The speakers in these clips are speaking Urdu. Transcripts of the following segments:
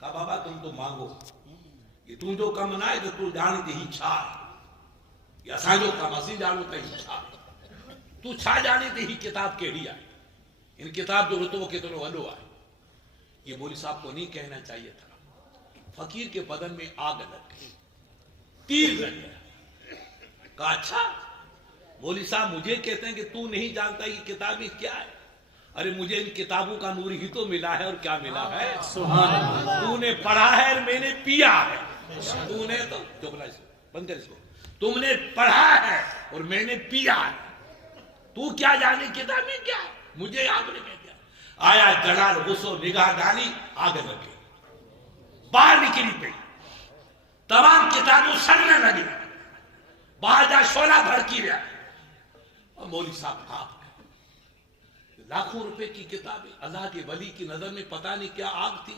کہا بابا تم تو مانگو یہ تم جو کم نہ ہے تو تو جانتے ہی چھا یا اساں جو کم اسی جانو تے ہی چھا تو چھا جانے تے ہی کتاب کیڑی ہے ان کتاب جو رتبو کتنو وڈو ہے یہ مولوی صاحب کو نہیں کہنا چاہیے تھا فقیر کے بدن میں آگ لگ گئی تیر لگ گیا کہا اچھا مولوی صاحب مجھے کہتے ہیں کہ تو نہیں جانتا یہ کتابیں کیا ہے ارے مجھے ان کتابوں کا نور ہی تو ملا ہے اور کیا ملا ہے سبحان اللہ تو نے پڑھا ہے اور میں نے پیا ہے تو نے تو چوکلا اس کو بند کر اس کو تم نے پڑھا ہے اور میں نے پیا ہے تو کیا جانے کتابیں کیا ہے مجھے آپ نے کہہ دیا آیا جلال غصو نگاہ ڈالی آگے لگے باہر نکلی پئی تمام کتابوں سڑنے لگی باہر جا شعلہ بھڑکی رہا اور مولوی صاحب کہا لاکھوں روپے کی کتابیں اللہ کے ولی کی نظر میں پتہ نہیں کیا آگ تھی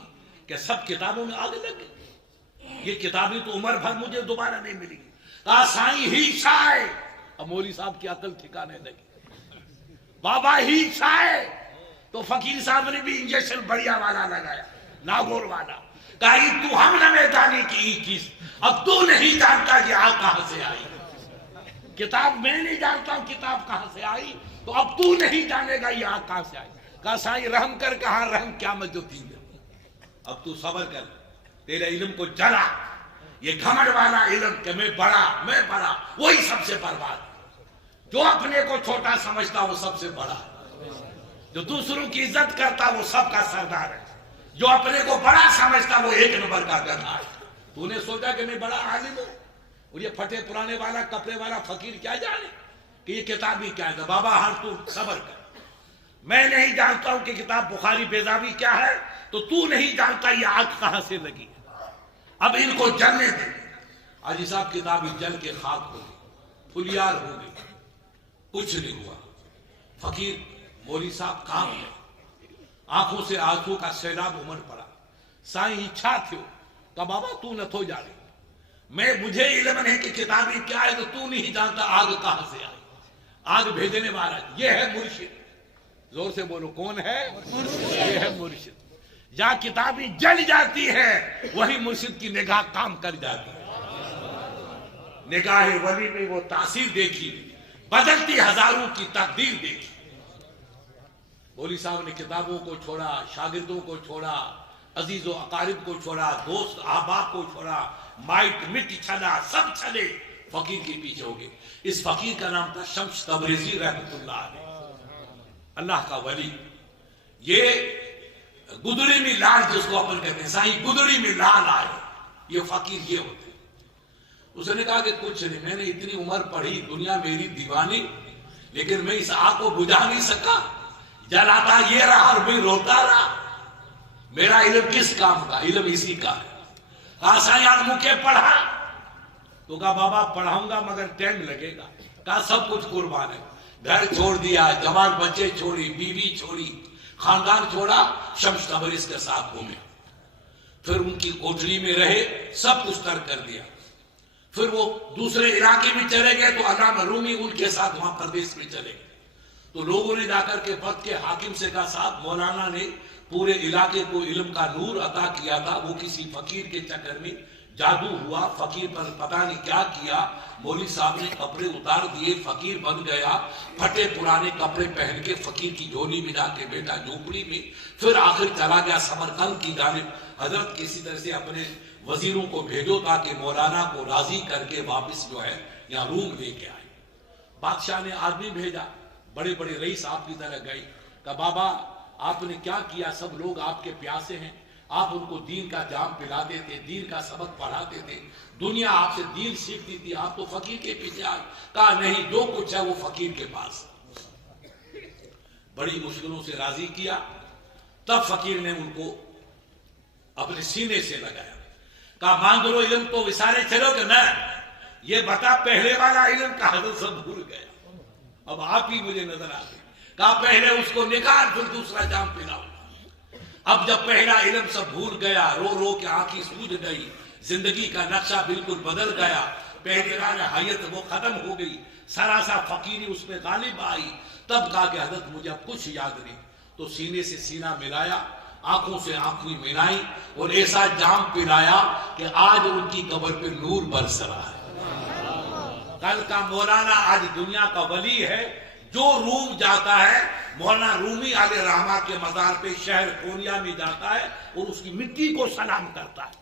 کہ سب کتابوں میں آگ لگ گئی یہ کتابیں تو عمر بھر مجھے دوبارہ نہیں ملی کہا سائیں ہی شائے اب مولوی صاحب کی عقل ٹھکانے لگی بابا ہی شائے تو فقیر صاحب نے بھی انجیکشن بڑھیا والا لگایا ناگور والا کہا یہ تو ہم نہ جانے کی چیز اب تو نہیں جانتا کہ آگ کہاں سے آئی کتاب میں نہیں جانتا ہوں کتاب کہاں سے آئی تو اب تو نہیں جانے گا یہ آگ کہاں سے آئی کہا سائیں رحم کر کہا رحم قیامت جو تھی اب تو صبر کر تیرے علم کو جلا یہ گھمنڈ والا علم کہ میں بڑا وہی سب سے برباد جو اپنے کو چھوٹا سمجھتا وہ سب سے بڑا جو دوسروں کی عزت کرتا وہ سب کا سردار ہے جو اپنے کو بڑا سمجھتا وہ ایک نمبر کا گدھا ہے تو نے سوچا کہ میں بڑا عالم ہوں اور یہ پھٹے پرانے والا کپڑے والا فقیر کیا جانے کہ یہ کتاب بھی کیا ہے بابا ہر تو صبر کر میں نہیں جانتا ہوں کہ کتاب بخاری بیضاوی کیا ہے تو نہیں جانتا یہ آگ کہاں سے لگی اب ان کو جلنے دے حاجی صاحب کتاب جل کے خاک ہو گئی پھلیار ہو گئی کچھ نہیں ہوا فقیر مولوی صاحب کام گئے آنکھوں سے آنسو کا سیلاب امڑ پڑا سائیں ہی چھا تھو کہ بابا تو نہ تھو جانے مجھے علم نہیں کہ کتابیں کیا ہے تو نہیں جانتا آگ کہاں سے آئی آگ بھیجنے والا یہ ہے مرشد زور سے بولو کون ہے یہ ہے مرشد جہاں کتابیں جل جاتی ہے وہی مرشد کی نگاہ کام کر جاتی ہے نگاہ ولی میں وہ تاثیر دیکھی بدلتی ہزاروں کی تقدیر دیکھی مولوی صاحب نے کتابوں کو چھوڑا شاگردوں کو چھوڑا عزیز و اقارب کو چھوڑا دوست احباب کو چھوڑا مائٹ مٹ چھڑا سب چھڑے فقیر کے پیچھے ہو گئے اس فقیر کا نام تھا شمس تبریزی رحمت اللہ علیہ اللہ کا ولی یہ گدڑی میں لال جس کو اپن کہتے ہیں سائیں گدڑی میں لال آئے یہ فقیر یہ ہوتے اس نے کہا کہ کچھ نہیں میں نے اتنی عمر پڑھی دنیا میری دیوانی لیکن میں اس آگ کو بجھا نہیں سکا جلاتا یہ رہا اور میں روتا رہا میرا علم کس کام کا علم اسی کا ہے کہا سائیں آج مکے پڑھا تو کہا بابا پڑھاؤں گا مگر ٹائم لگے گا کہا سب کچھ قربان ہے گھر چھوڑ دیا جوان بچے چھوڑی بیوی چھوڑی خاندان چھوڑا شمس تبریز کے ساتھ گھومے پھر ان کی کوٹری میں رہے سب کچھ ترک کر دیا پھر وہ دوسرے علاقے میں چلے گئے تو علامہ رومی ان کے ساتھ وہاں پردیش میں چلے گئے تو لوگوں نے جا کر کے وقت کے حاکم سے کہا صاحب مولانا نے پورے علاقے کو علم کا نور عطا کیا تھا وہ کسی فقیر کے چکر میں جادو ہوا فقیر پر پتہ نہیں کیا کیا مولوی صاحب نے کپڑے اتار دیے فقیر بن گیا پھٹے پرانے کپڑے پہن کے فقیر کی جھولی میں جا کے بیٹا جھوپڑی میں پھر آخر چلا گیا سمرقند کی جانب حضرت کسی طرح سے اپنے وزیروں کو بھیجو تاکہ مولانا کو راضی کر کے واپس جو ہے یہاں روم لے کے آئے بادشاہ نے آدمی بھیجا بڑے بڑے رئیس آپ کی طرح گئے کہ بابا آپ نے کیا کیا سب لوگ آپ کے پیاسے ہیں آپ ان کو دین کا جام پلاتے تھے دین کا سبق پڑھاتے تھے دنیا آپ سے دین سیکھتی تھی آپ تو فقیر کے پیچھے آئے کہا نہیں جو کچھ ہے وہ فقیر کے پاس بڑی مشکلوں سے راضی کیا تب فقیر نے ان کو اپنے سینے سے لگایا کہا مانگ لو علم تو وسارے چلو کہ نہ یہ بتا پہلے والا علم کا حضرت سب بھول گیا اب آپ ہی مجھے نظر آتے کہا پہلے اس کو نکال پھر دوسرا جام پلاؤ اب جب پہلا علم سب بھول گیا رو رو کے آنکھیں سوج گئی زندگی کا نقشہ بالکل بدل گیا پہلے والا حیت وہ ختم ہو گئی سراسا فقیری اس میں غالب آئی تب کہا کہ حضرت مجھے اب کچھ یاد نہیں تو سینے سے سینہ ملایا آنکھوں سے آنکھیں ملائی اور ایسا جام پلایا کہ آج ان کی قبر پہ نور برس رہا ہے۔ کل کا مولانا آج دنیا کا ولی ہے، جو روم جاتا ہے مولانا رومی علیہ رحمہ کے مزار پہ شہر کونیا میں جاتا ہے اور اس کی مٹی کو سلام کرتا ہے۔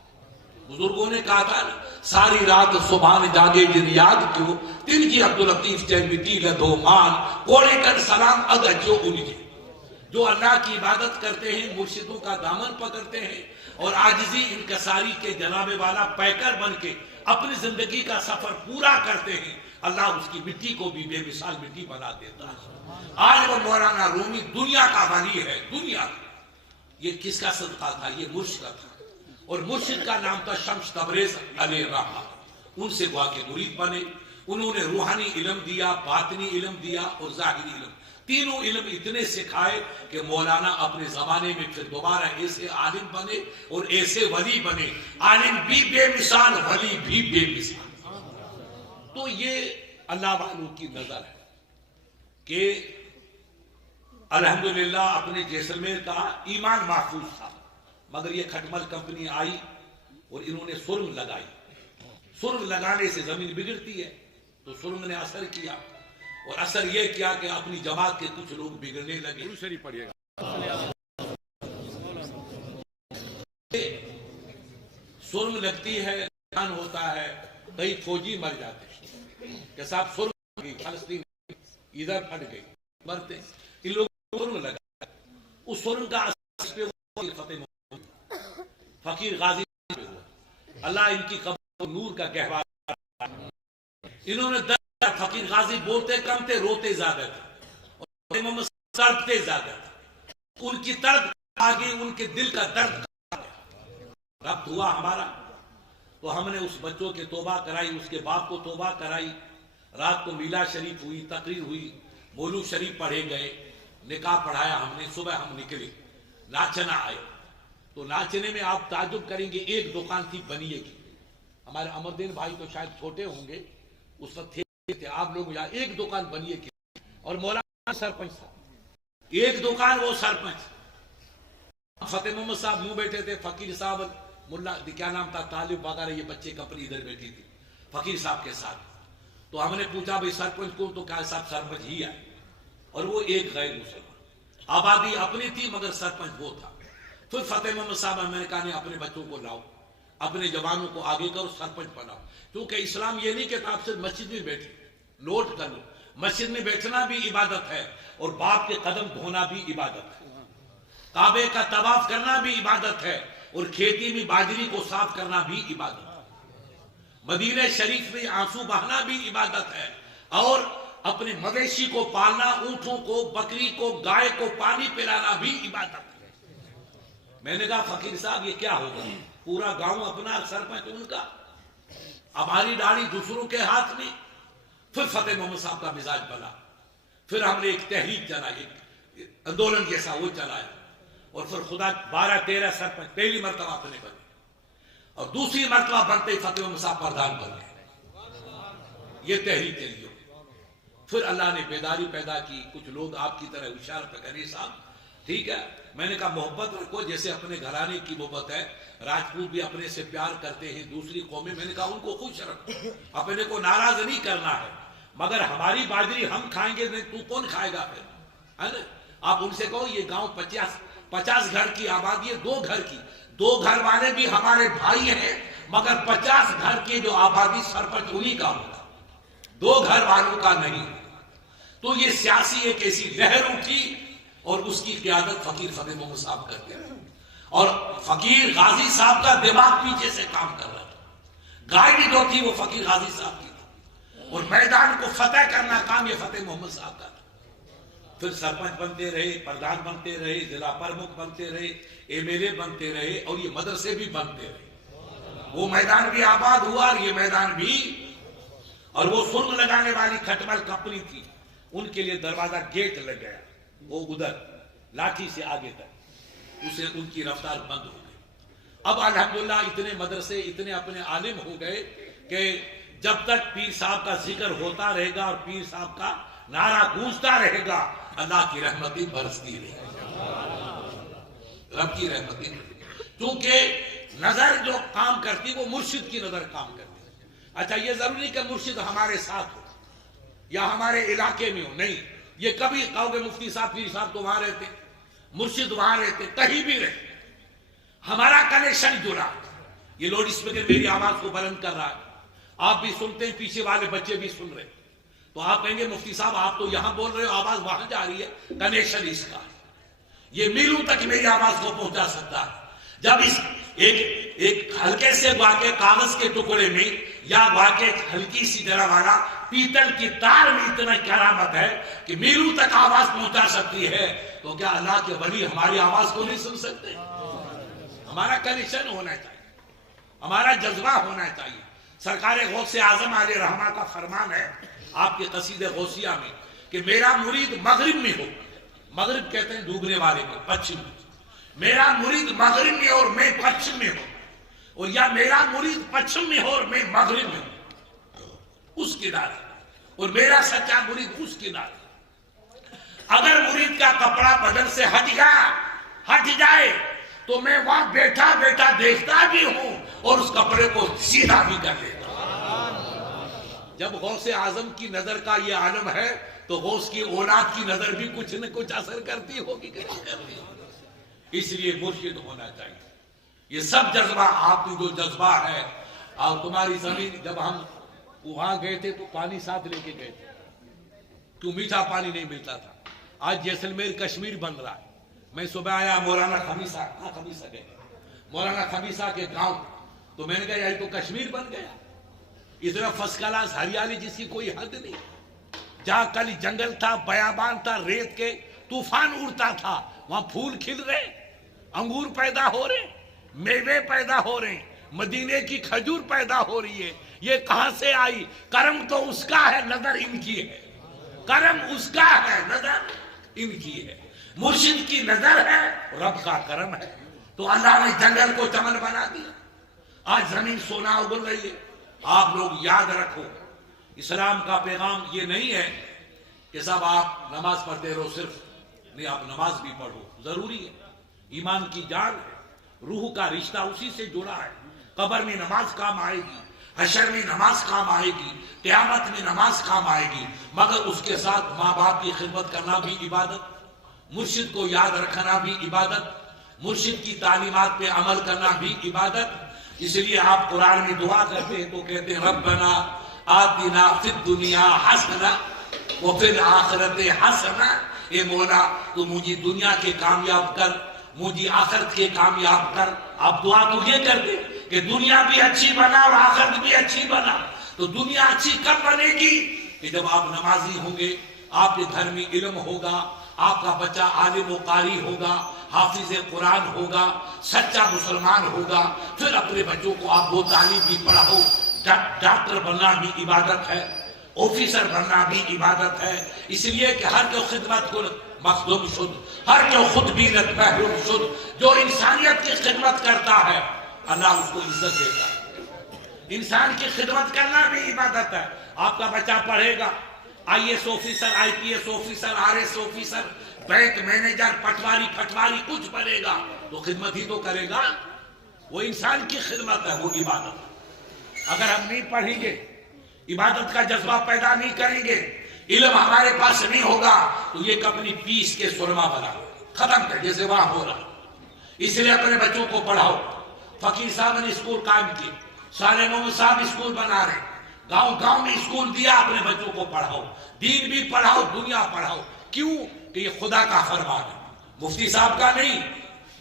بزرگوں نے کہا تھا ساری رات سبحان جاگے جن یاد کیوں تن کی عبداللطیف چین مٹی لدھو مان کوڑے کر سلام اگجو انجھے۔ جو اللہ کی عبادت کرتے ہیں، مرشدوں کا دامن پکڑتے ہیں اور عاجزی انکساری کے جناب والا پیکر بن کے اپنی زندگی کا سفر پورا کرتے ہیں، اللہ اس کی مٹی کو بھی بے مثال مٹی بنا دیتا ہے۔ آج وہ مولانا رومی دنیا کا ولی ہے، دنیا کا۔ یہ کس کا صدقہ تھا؟ یہ مرشد کا تھا، اور مرشد کا نام تھا شمس تبریز علیہ رحمہ۔ ان سے گوا کے مرید بنے، انہوں نے روحانی علم دیا، باطنی علم دیا اور ظاہری علم، تینوں علم اتنے سکھائے کہ مولانا اپنے زمانے میں پھر دوبارہ ایسے عالم بنے اور ایسے ولی بنے، عالم بھی بے مثال، ولی بھی بے مثال۔ تو یہ اللہ والوں کی نظر ہے کہ الحمدللہ اپنے جیسلمیر کا ایمان محفوظ تھا، مگر یہ کھٹمل کمپنی آئی اور انہوں نے سرنگ لگائی۔ سرنگ لگانے سے زمین بگڑتی ہے، تو سرنگ نے اثر کیا، اور اثر یہ کیا کہ اپنی جماعت کے کچھ لوگ بگڑنے لگے۔ سرنگ لگتی ہے، نقصان ہوتا ہے، کئی فوجی مر جاتے ہیں کہ صاحب سرنگ گئی، فلسطین ادھر پھٹ گئی، مرتے ہیں۔ ان لوگوں کو سرنگ لگا، اس سرنگ کا اثر پہ فتح فقیر غازی پہ ہوا۔ اللہ ان کی قبر نور کا گہوارہ، انہوں نے فقیر غازی بولتے کم تھے، روتے زیادہ تھے، اور محمد تڑپتے زیادہ تھے۔ ان کی تڑپ آگے ان کے دل کا درد ربط ہوا ہمارا، تو ہم نے اس بچوں کے توبہ کرائی، اس کے باپ کو توبہ کرائی۔ رات کو میلا شریف ہوئی، تقریر ہوئی، مولود شریف پڑھے گئے، نکاح پڑھایا ہم نے، صبح ہم نکلے، ناچنا آئے۔ تو ناچنے میں آپ تعجب کریں گے، ایک دکان تھی بنیے کی، ہمارے امردین بھائی تو شاید چھوٹے ہوں گے اس وقت تھے آپ لوگ، یہاں ایک دکان بنیے کی، اور مولانا سرپنچ تھا، ایک دکان وہ سرپنچ۔ فتح محمد صاحب یوں بیٹھے تھے، فقیر صاحب ملا کیا نام تھا، طالب وغیرہ، یہ بچے کپڑی ادھر بیٹھی تھی فقیر صاحب کے ساتھ۔ تو ہم نے پوچھا بھائی سرپنچ کو، تو کہا صاحب سرپنچ ہی ہے، اور وہ ایک غیر مسلمان، آبادی اپنی تھی مگر سرپنچ وہ تھا۔ پھر فتح محمد صاحب میں نے کہا نہیں، اپنے بچوں کو لاؤ، اپنے جوانوں کو آگے کرو، سرپنچ بناؤ، کیونکہ اسلام یہ نہیں کہ آپ صرف مسجد میں بیٹھے، نوٹ کر لو، مسجد میں بیٹھنا بھی عبادت ہے، اور باپ کے قدم دھونا بھی عبادت ہے، کعبے کا طواف کرنا بھی عبادت ہے، اور کھیتی میں باجری کو صاف کرنا بھی عبادت ہے، مدینہ شریف میں آنسو بہنا بھی عبادت ہے، اور اپنے مویشی کو پالنا، اونٹوں کو، بکری کو، گائے کو پانی پلانا بھی عبادت ہے۔ میں نے کہا فقیر صاحب یہ کیا ہوگا، پورا گاؤں اپنا، سرپنچ ان کا، ہماری داڑھی دوسروں کے ہاتھ میں۔ پھر فتح محمد صاحب کا مزاج بنا، پھر ہم نے ایک تحریک چلائی، ایک اندولن جیسا وہ چلایا، اور پھر خدا 12-13 سرپنچ پہلی مرتبہ اپنے بنے، اور دوسری مرتبہ بنتے فتح محمد صاحب پردھان بنے۔ یہ تحریک چلی۔ پھر اللہ نے بیداری پیدا کی، کچھ لوگ آپ کی طرح اشارہ پہ کرے صاحب ٹھیک ہے، میں نے کہا محبت رکھو، جیسے اپنے گھرانے کی محبت ہے، راجپوت بھی اپنے سے پیار کرتے ہیں، دوسری قومیں، میں نے کہا ان کو خوش رکھو، اپنے کو ناراض نہیں کرنا ہے، مگر ہماری باجری ہم کھائیں گے نہیں، تو کون کھائے گا پھر، ہے نا؟ آپ ان سے کہو یہ گاؤں 50 گھر کی آبادی ہے، 2 گھر کی، 2 گھر والے بھی ہمارے بھائی ہیں، مگر 50 گھر کی جو آبادی سرپنچ انہی کا ہوگا، 2 گھر والوں کا نہیں۔ تو یہ سیاسی ایک ایسی لہر اٹھی، اور اس کی قیادت فقیر فتح محمد صاحب کرتے رہے، اور فقیر غازی صاحب کا دماغ پیچھے سے کام کر رہا تھا، گائیڈ جو تھی وہ فقیر غازی صاحب کی تھی، اور میدان کو فتح کرنا کام یہ فتح محمد صاحب کا تھا۔ پھر سرپنچ بنتے رہے، پردھان بنتے رہے، ضلع پرمکھ بنتے رہے، MLA بنتے رہے، اور یہ مدرسے بھی بنتے رہے، وہ میدان بھی آباد ہوا، اور یہ میدان بھی، اور وہ سرنگ لگانے والی کھٹمل کمپنی تھی، ان کے لیے دروازہ گیٹ لگ گیا، وہ ادھر لاٹھی سے آگے تک، اسے ان کی رفتار بند ہو گئی۔ اب الحمدللہ اتنے مدرسے، اتنے اپنے عالم ہو گئے کہ جب تک پیر صاحب کا ذکر ہوتا رہے گا اور پیر صاحب کا نعرہ گونجتا رہے گا، اللہ کی رحمتیں برستی رہے گی۔ رب کی رحمتیں، کیونکہ نظر جو کام کرتی وہ مرشد کی نظر کام کرتی۔ اچھا یہ ضروری کہ مرشد ہمارے ساتھ ہو یا ہمارے علاقے میں ہو، نہیں، یہ کبھی کہو گے مفتی صاحب پیر صاحب تو وہاں رہتے، مرشد وہاں رہتے، کہیں بھی رہتے، ہمارا کنیکشن جڑا۔ یہ لاؤڈ اسپیکر میری آواز کو بلند کر رہا ہے، آپ بھی سنتے ہیں، پیچھے والے بچے بھی سن رہے ہیں، تو آپ کہیں گے مفتی صاحب آپ تو یہاں بول رہے ہو، آواز وہاں جا رہی ہے، کنیکشن اس کا، یہ میلوں تک میری آواز کو پہنچا سکتا ہے۔ جب اس ایک ہلکے سے واقع کاغذ کے ٹکڑے میں یا واقع ہلکی سی ذرا والا پیتل کی تار میں اتنا کرامت ہے کہ میلوں تک آواز پہنچا سکتی ہے، تو کیا اللہ کے ولی ہماری آواز کو نہیں سن سکتے؟ ہمارا کنیکشن ہونا چاہیے، ہمارا جذبہ ہونا چاہیے۔ سرکار غوث اعظم علیہ رحمہ کا فرمان ہے آپ کے قصیدہ غوثیہ میں کہ میرا مرید مغرب میں ہو، مغرب کہتے ہیں ڈوبنے والے کو، پچھم میں، میرا مرید مغرب میں اور میں پچھم میں ہوں، اور یا میرا مرید پچھم میں ہو اور میں مغرب میں ہوں، اس کنارے، اور میرا سچا مرید اس کنارے۔ اگر مرید کا کپڑا بدن سے ہٹ جائے تو میں وہاں بیٹھا بیٹھا دیکھتا بھی ہوں اور اس کپڑے کو سیدھا بھی کر دیتا ہوں۔ جب غوث اعظم کی نظر کا یہ عالم ہے تو غوث کی اولاد کی نظر بھی کچھ نہ کچھ اثر کرتی ہوگی کہ نہیں کرتی ہوگی۔ اس لیے مرشد ہونا چاہیے۔ یہ سب جذبہ، آپ کی جو جذبہ ہے، اور تمہاری زمین، جب ہم وہاں گئے تھے تو پانی ساتھ لے کے گئے تھے، کیوں میٹھا پانی نہیں ملتا تھا۔ آج جیسلمیر کشمیر بن رہا ہے۔ میں صبح آیا مولانا خمیسہ گئے، مولانا خمیسہ کے گاؤں، تو میں نے کہا یہ تو کشمیر بن گیا، اتنا فرسٹ کلاس ہریالی جس کی کوئی حد نہیں۔ جہاں کل جنگل تھا، بیابان تھا، ریت کے طوفان اڑتا تھا، وہاں پھول کھل رہے، انگور پیدا ہو رہے، میوے پیدا ہو رہے، مدینے کی کھجور پیدا ہو رہی ہے۔ یہ کہاں سے آئی؟ کرم تو اس کا ہے، نظر ان کی ہے، کرم اس کا ہے، نظر ان کی ہے۔ مرشد کی نظر ہے، رب کا کرم ہے، تو اللہ نے جنگل کو چمن بنا دیا، آج زمین سونا اگل رہی ہے۔ آپ لوگ یاد رکھو، اسلام کا پیغام یہ نہیں ہے کہ صاحب آپ نماز پڑھتے رہو صرف، نہیں، آپ نماز بھی پڑھو، ضروری ہے، ایمان کی جان ہے، روح کا رشتہ اسی سے جڑا ہے۔ قبر میں نماز کام آئے گی، حشر میں نماز کام آئے گی، قیامت میں نماز کام آئے گی، مگر اس کے ساتھ ماں باپ کی خدمت کرنا بھی عبادت، مرشد کو یاد رکھنا بھی عبادت، مرشد کی تعلیمات پہ عمل کرنا بھی عبادت۔ اس لیے آپ قرآن میں دعا کرتے ہیں تو کہتے ہیں ربنا آتنا فی الدنیا حسنہ وفی الآخرت حسنہ، اے مولا تو مجھے دنیا کے کامیاب کر، مجھے آخرت کے کامیاب کر۔ آپ دعا تو یہ کرتے کہ دنیا بھی اچھی بنا اور آخرت بھی اچھی بنا۔ تو دنیا اچھی کب بنے گی؟ کہ جب آپ نمازی ہوں گے، آپ کے گھر میں علم ہوگا، آپ کا بچہ عالم و قاری ہوگا، حافظ قرآن ہوگا، سچا مسلمان ہوگا، پھر اپنے بچوں کو آپ وہ تعلیم بھی پڑھاؤ۔ ڈاکٹر بننا بھی عبادت ہے، آفیسر بننا بھی عبادت ہے، اس لیے کہ ہر جو خدمت کو مخدوم شد، ہر جو خود بینت محروم شد، جو انسانیت کی خدمت کرتا ہے اللہ اس کو عزت دیتا ہے۔ انسان کی خدمت کرنا بھی عبادت ہے۔ آپ کا بچہ پڑھے گا، I S officer, I P S officer, R S officer, bank manager, پٹواری کچھ بنے گا تو خدمت ہی تو کرے گا، وہ انسان کی خدمت ہے، وہ عبادت ہے۔ اگر ہم نہیں پڑھیں گے، عبادت کا جذبہ پیدا نہیں کریں گے، علم ہمارے پاس نہیں ہوگا، تو یہ کپڑی پیس کے سرما بنا ختم کر، جیسے وہاں ہو رہا۔ اس لیے اپنے بچوں کو پڑھاؤ۔ فقیر صاحب نے اسکول قائم کیے، سارے محمد صاحب اسکول بنا رہے، گاؤں میں اسکول دیا، اپنے بچوں کو پڑھاؤ، دین بھی پڑھاؤ، دنیا پڑھاؤ۔ کیوں؟ کہ یہ خدا کا فرمان ہے، مفتی صاحب کا نہیں،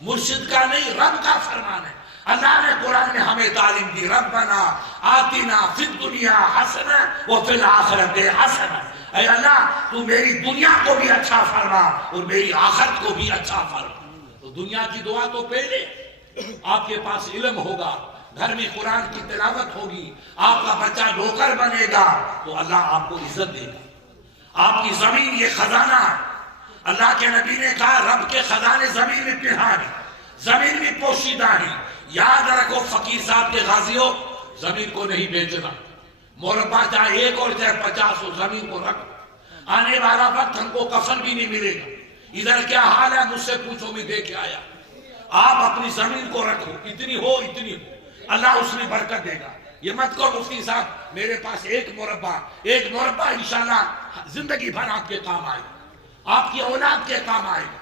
مرشد کا نہیں، رب کا فرمان ہے۔ اللہ نے قرآن میں ہمیں تعلیم دی، ربنا آتنا فی الدنیا حسنہ وفی الآخرت حسنہ۔ اے اللہ تو میری دنیا کو بھی اچھا فرما اور میری آخرت کو بھی اچھا فرما۔ تو دنیا کی دعا تو پہلے، آپ کے پاس علم ہوگا، گھر میں قرآن کی تلاوت ہوگی، آپ کا بچہ نوکر بنے گا تو اللہ آپ کو عزت دے گا۔ آپ کی زمین یہ خزانہ ہے، اللہ کے نبی نے کہا رب کے خزانے زمین میں پنہان ہیں، زمین میں پوشیدہ ہیں۔ یاد رکھو فقیر صاحب کے غازیوں، زمین کو نہیں بیچنا، مربع چاہے 1 اور چاہے 50 ہو، زمین کو رکھ، آنے والا وقت ہم کو کفن بھی نہیں ملے گا۔ ادھر کیا حال ہے مجھ سے پوچھو، میں دیکھ کے آیا، آپ اپنی زمین کو رکھو، اتنی ہو اللہ اس میں برکت دے گا۔ یہ مت کہو مفتی صاحب میرے پاس ایک مربع انشاءاللہ زندگی بھر آپ کے کام آئے گا، آپ کی اولاد کے کام آئے گا،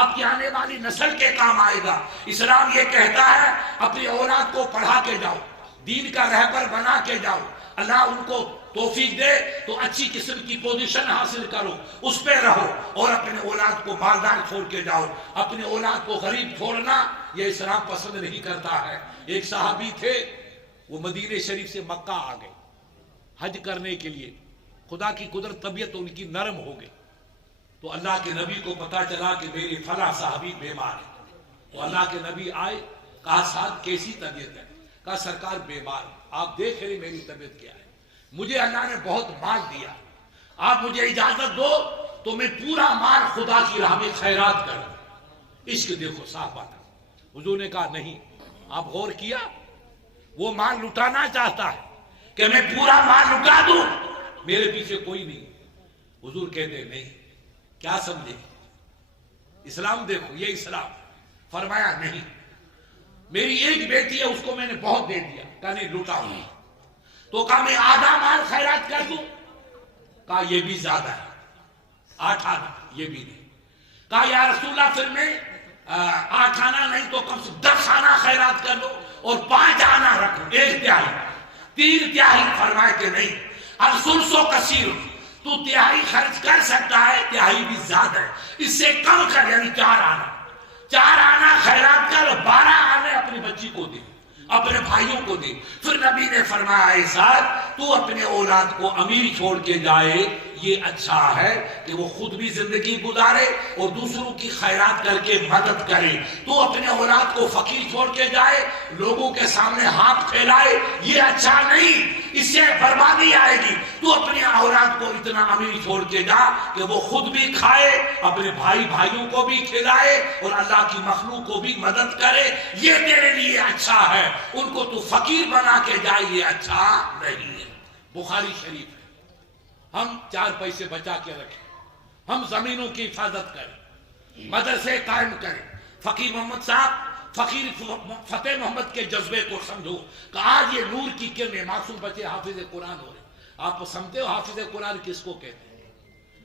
آپ کی آنے والی نسل کے کام آئے گا۔ اسلام یہ کہتا ہے اپنی اولاد کو پڑھا کے جاؤ، دین کا رہبر بنا کے جاؤ، اللہ ان کو توفیق دے تو اچھی قسم کی پوزیشن حاصل کرو، اس پہ رہو، اور اپنے اولاد کو مالدار چھوڑ کے جاؤ۔ اپنے اولاد کو غریب چھوڑنا یہ اسلام پسند نہیں کرتا ہے۔ ایک صحابی تھے، وہ مدینہ شریف سے مکہ آ گئے حج کرنے کے لیے، خدا کی قدرت طبیعت ان کی نرم ہو گئی، تو اللہ کے نبی کو پتا چلا کہ میرے فلاں صحابی بیمار ہے، تو اللہ کے نبی آئے، کہا صاحب کیسی طبیعت ہے؟ کہا سرکار بیمار، آپ دیکھ رہے میری طبیعت کیا ہے، مجھے اللہ نے بہت مال دیا، آپ مجھے اجازت دو تو میں پورا مال خدا کی راہ میں خیرات کروں۔ عشق دیکھو صاحب بات۔ حضور نے کہا نہیں، آپ غور کیا، وہ مال لٹانا چاہتا ہے کہ میں پورا مال لٹا دوں، میرے پیچھے کوئی نہیں۔ حضور کہتے نہیں، کیا سمجھے اسلام؟ دیکھو یہ اسلام۔ فرمایا نہیں، میری ایک بیٹی ہے اس کو میں نے بہت دے دیا، کہا نہیں لٹاؤں، تو کہا میں آدھا مال خیرات کر دوں، کہا یہ بھی زیادہ ہے، 8 آنا، یہ بھی نہیں۔ کہا یا رسول اللہ پھر میں 8 آنا نہیں تو کم سے 10 آنا خیرات کر دو اور 5 آنا رکھو، 1/3 3/3۔ فرمائے کہ نہیں، الثلث کثیر، تو تہائی خرچ کر سکتا ہے، تہائی بھی زیادہ ہے، اس سے کم کر، یعنی 4 آنا خیرات کر، 12 آنے اپنی بچی کو دے، اپنے بھائیوں کو دے۔ پھر نبی نے فرمایا ایسا تو اپنے اولاد کو امیر چھوڑ کے جائے، یہ اچھا ہے کہ وہ خود بھی زندگی گزارے اور دوسروں کی خیرات کر کے مدد کرے۔ تو اپنے اولاد کو فقیر چھوڑ کے جائے، لوگوں کے سامنے ہاتھ پھیلائے، یہ اچھا نہیں، اس سے بربادی آئے گی۔ تو اپنے اولاد کو اتنا امیر چھوڑ کے جا کہ وہ خود بھی کھائے، اپنے بھائیوں کو بھی کھلائے اور اللہ کی مخلوق کو بھی مدد کرے، یہ تیرے لیے اچھا ہے۔ ان کو تو فقیر بنا کے جائے، یہ اچھا نہیں ہے۔ بخاری شریف ہے، ہم 4 پیسے بچا کے رکھیں، ہم زمینوں کی حفاظت کریں، مدرسے قائم کریں۔ فقیر محمد صاحب، فقیر فتح محمد کے جذبے کو سمجھو کہ آج یہ نور کی کرنیں، معصوم بچے حافظ قرآن ہو رہے۔ آپ سمجھتے ہو حافظ قرآن کس کو کہتے ہیں؟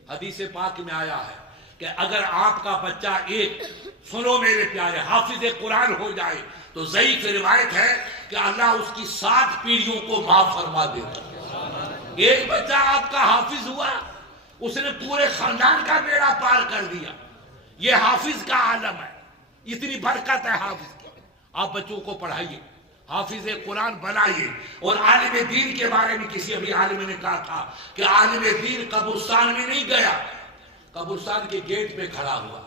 حدیث پاک میں آیا ہے کہ اگر آپ کا بچہ ایک، سنو میرے پیارے، حافظ قرآن ہو جائے تو ضعیف روایت ہے کہ اللہ اس کی 7 پیڑھیوں کو معاف فرما دیتا ہے۔ ایک بچہ آپ کا حافظ ہوا، اس نے پورے خاندان کا بیڑا پار کر دیا۔ یہ حافظ کا عالم ہے، اتنی برکت ہے حافظ کی۔ آپ بچوں کو پڑھائیے، حافظ قرآن بنائیے۔ اور عالم دین کے بارے میں کسی ابھی عالم نے کہا تھا کہ عالم دین قبرستان میں نہیں گیا، قبرستان کے گیٹ پہ کھڑا ہوا۔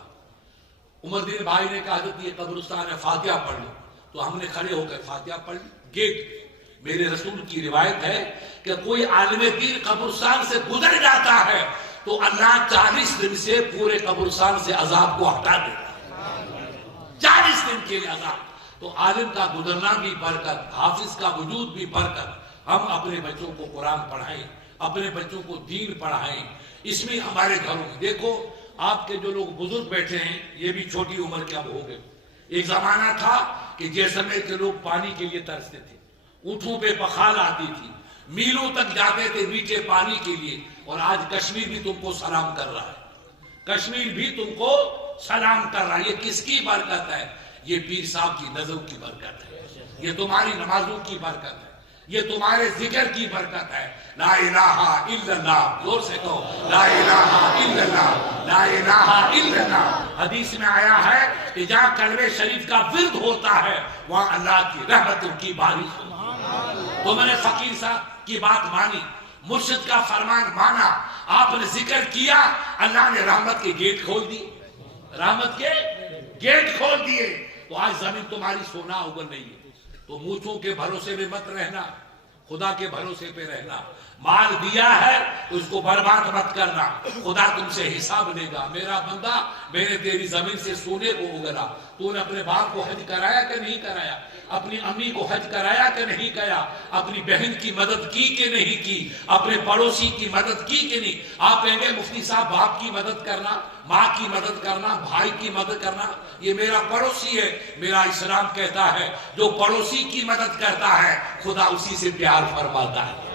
عمر دین بھائی نے کہا حضرت یہ قبرستان ہے، فاتحہ پڑھ لو، تو ہم نے کھڑے ہو کر فاتحہ پڑھ لی گیٹ پہ۔ میرے رسول کی روایت ہے کہ کوئی عالم دین قبرستان سے گزر جاتا ہے تو اللہ 40 دن سے پورے قبرستان سے عذاب کو ہٹا دیتا ہے، 40 دن کے لیے عذاب۔ تو عالم کا گزرنا بھی برکت، حافظ کا وجود بھی برکت۔ ہم اپنے بچوں کو قرآن پڑھائیں، اپنے بچوں کو دین پڑھائیں۔ اس میں ہمارے گھروں میں دیکھو، آپ کے جو لوگ بزرگ بیٹھے ہیں یہ بھی چھوٹی عمر کے اب ہو گئے۔ ایک زمانہ تھا کہ جیسلمیر کے لوگ پانی کے لیے ترستے تھے، اونٹوں پہ بخار آتی تھی، میلوں تک جاتے تھے میٹھے پانی کے لیے، اور آج کشمیر بھی تم کو سلام کر رہا ہے، کشمیر بھی تم کو سلام کر رہا ہے۔ یہ کس کی برکت ہے؟ یہ پیر صاحب کی نظروں کی برکت ہے، یہ تمہاری نمازوں کی برکت ہے، یہ تمہارے ذکر کی برکت ہے۔ لا الہ الا اللہ، زور سے کہو لا الہ الا اللہ، لا الہ الا اللہ۔ حدیث میں آیا ہے کہ جہاں کلمہ شریف کا ورد ہوتا ہے وہاں اللہ کی رحمتوں کی بارش ہوتی ہے۔ تو میں نے فقیر صاحب کی بات مانی، مرشد کا فرمان مانا، آپ نے ذکر کیا، اللہ نے رحمت کے گیٹ کھول دی، رحمت کے گیٹ کھول دیے۔ تو آج زمین تمہاری سونا اگل نہیں ہے، تو مونچھوں کے بھروسے میں مت رہنا، خدا کے بھروسے پہ رہنا۔ مال دیا ہے تو اس کو برباد مت کرنا، خدا تم سے حساب لے گا۔ میرا بندہ، میں نے تیری زمین سے سونے کو اگلا، تو نے اپنے باپ کو حج کرایا کہ نہیں کرایا؟ اپنی امی کو حج کرایا کہ نہیں کرایا؟ اپنی بہن کی مدد کی کہ نہیں کی؟ اپنے پڑوسی کی مدد کی کہ نہیں؟ آپ کہیں گے مفتی صاحب باپ کی مدد کرنا، ماں کی مدد کرنا، بھائی کی مدد کرنا، یہ میرا پڑوسی ہے۔ میرا اسلام کہتا ہے جو پڑوسی کی مدد کرتا ہے خدا اسی سے پیار فرماتا ہے۔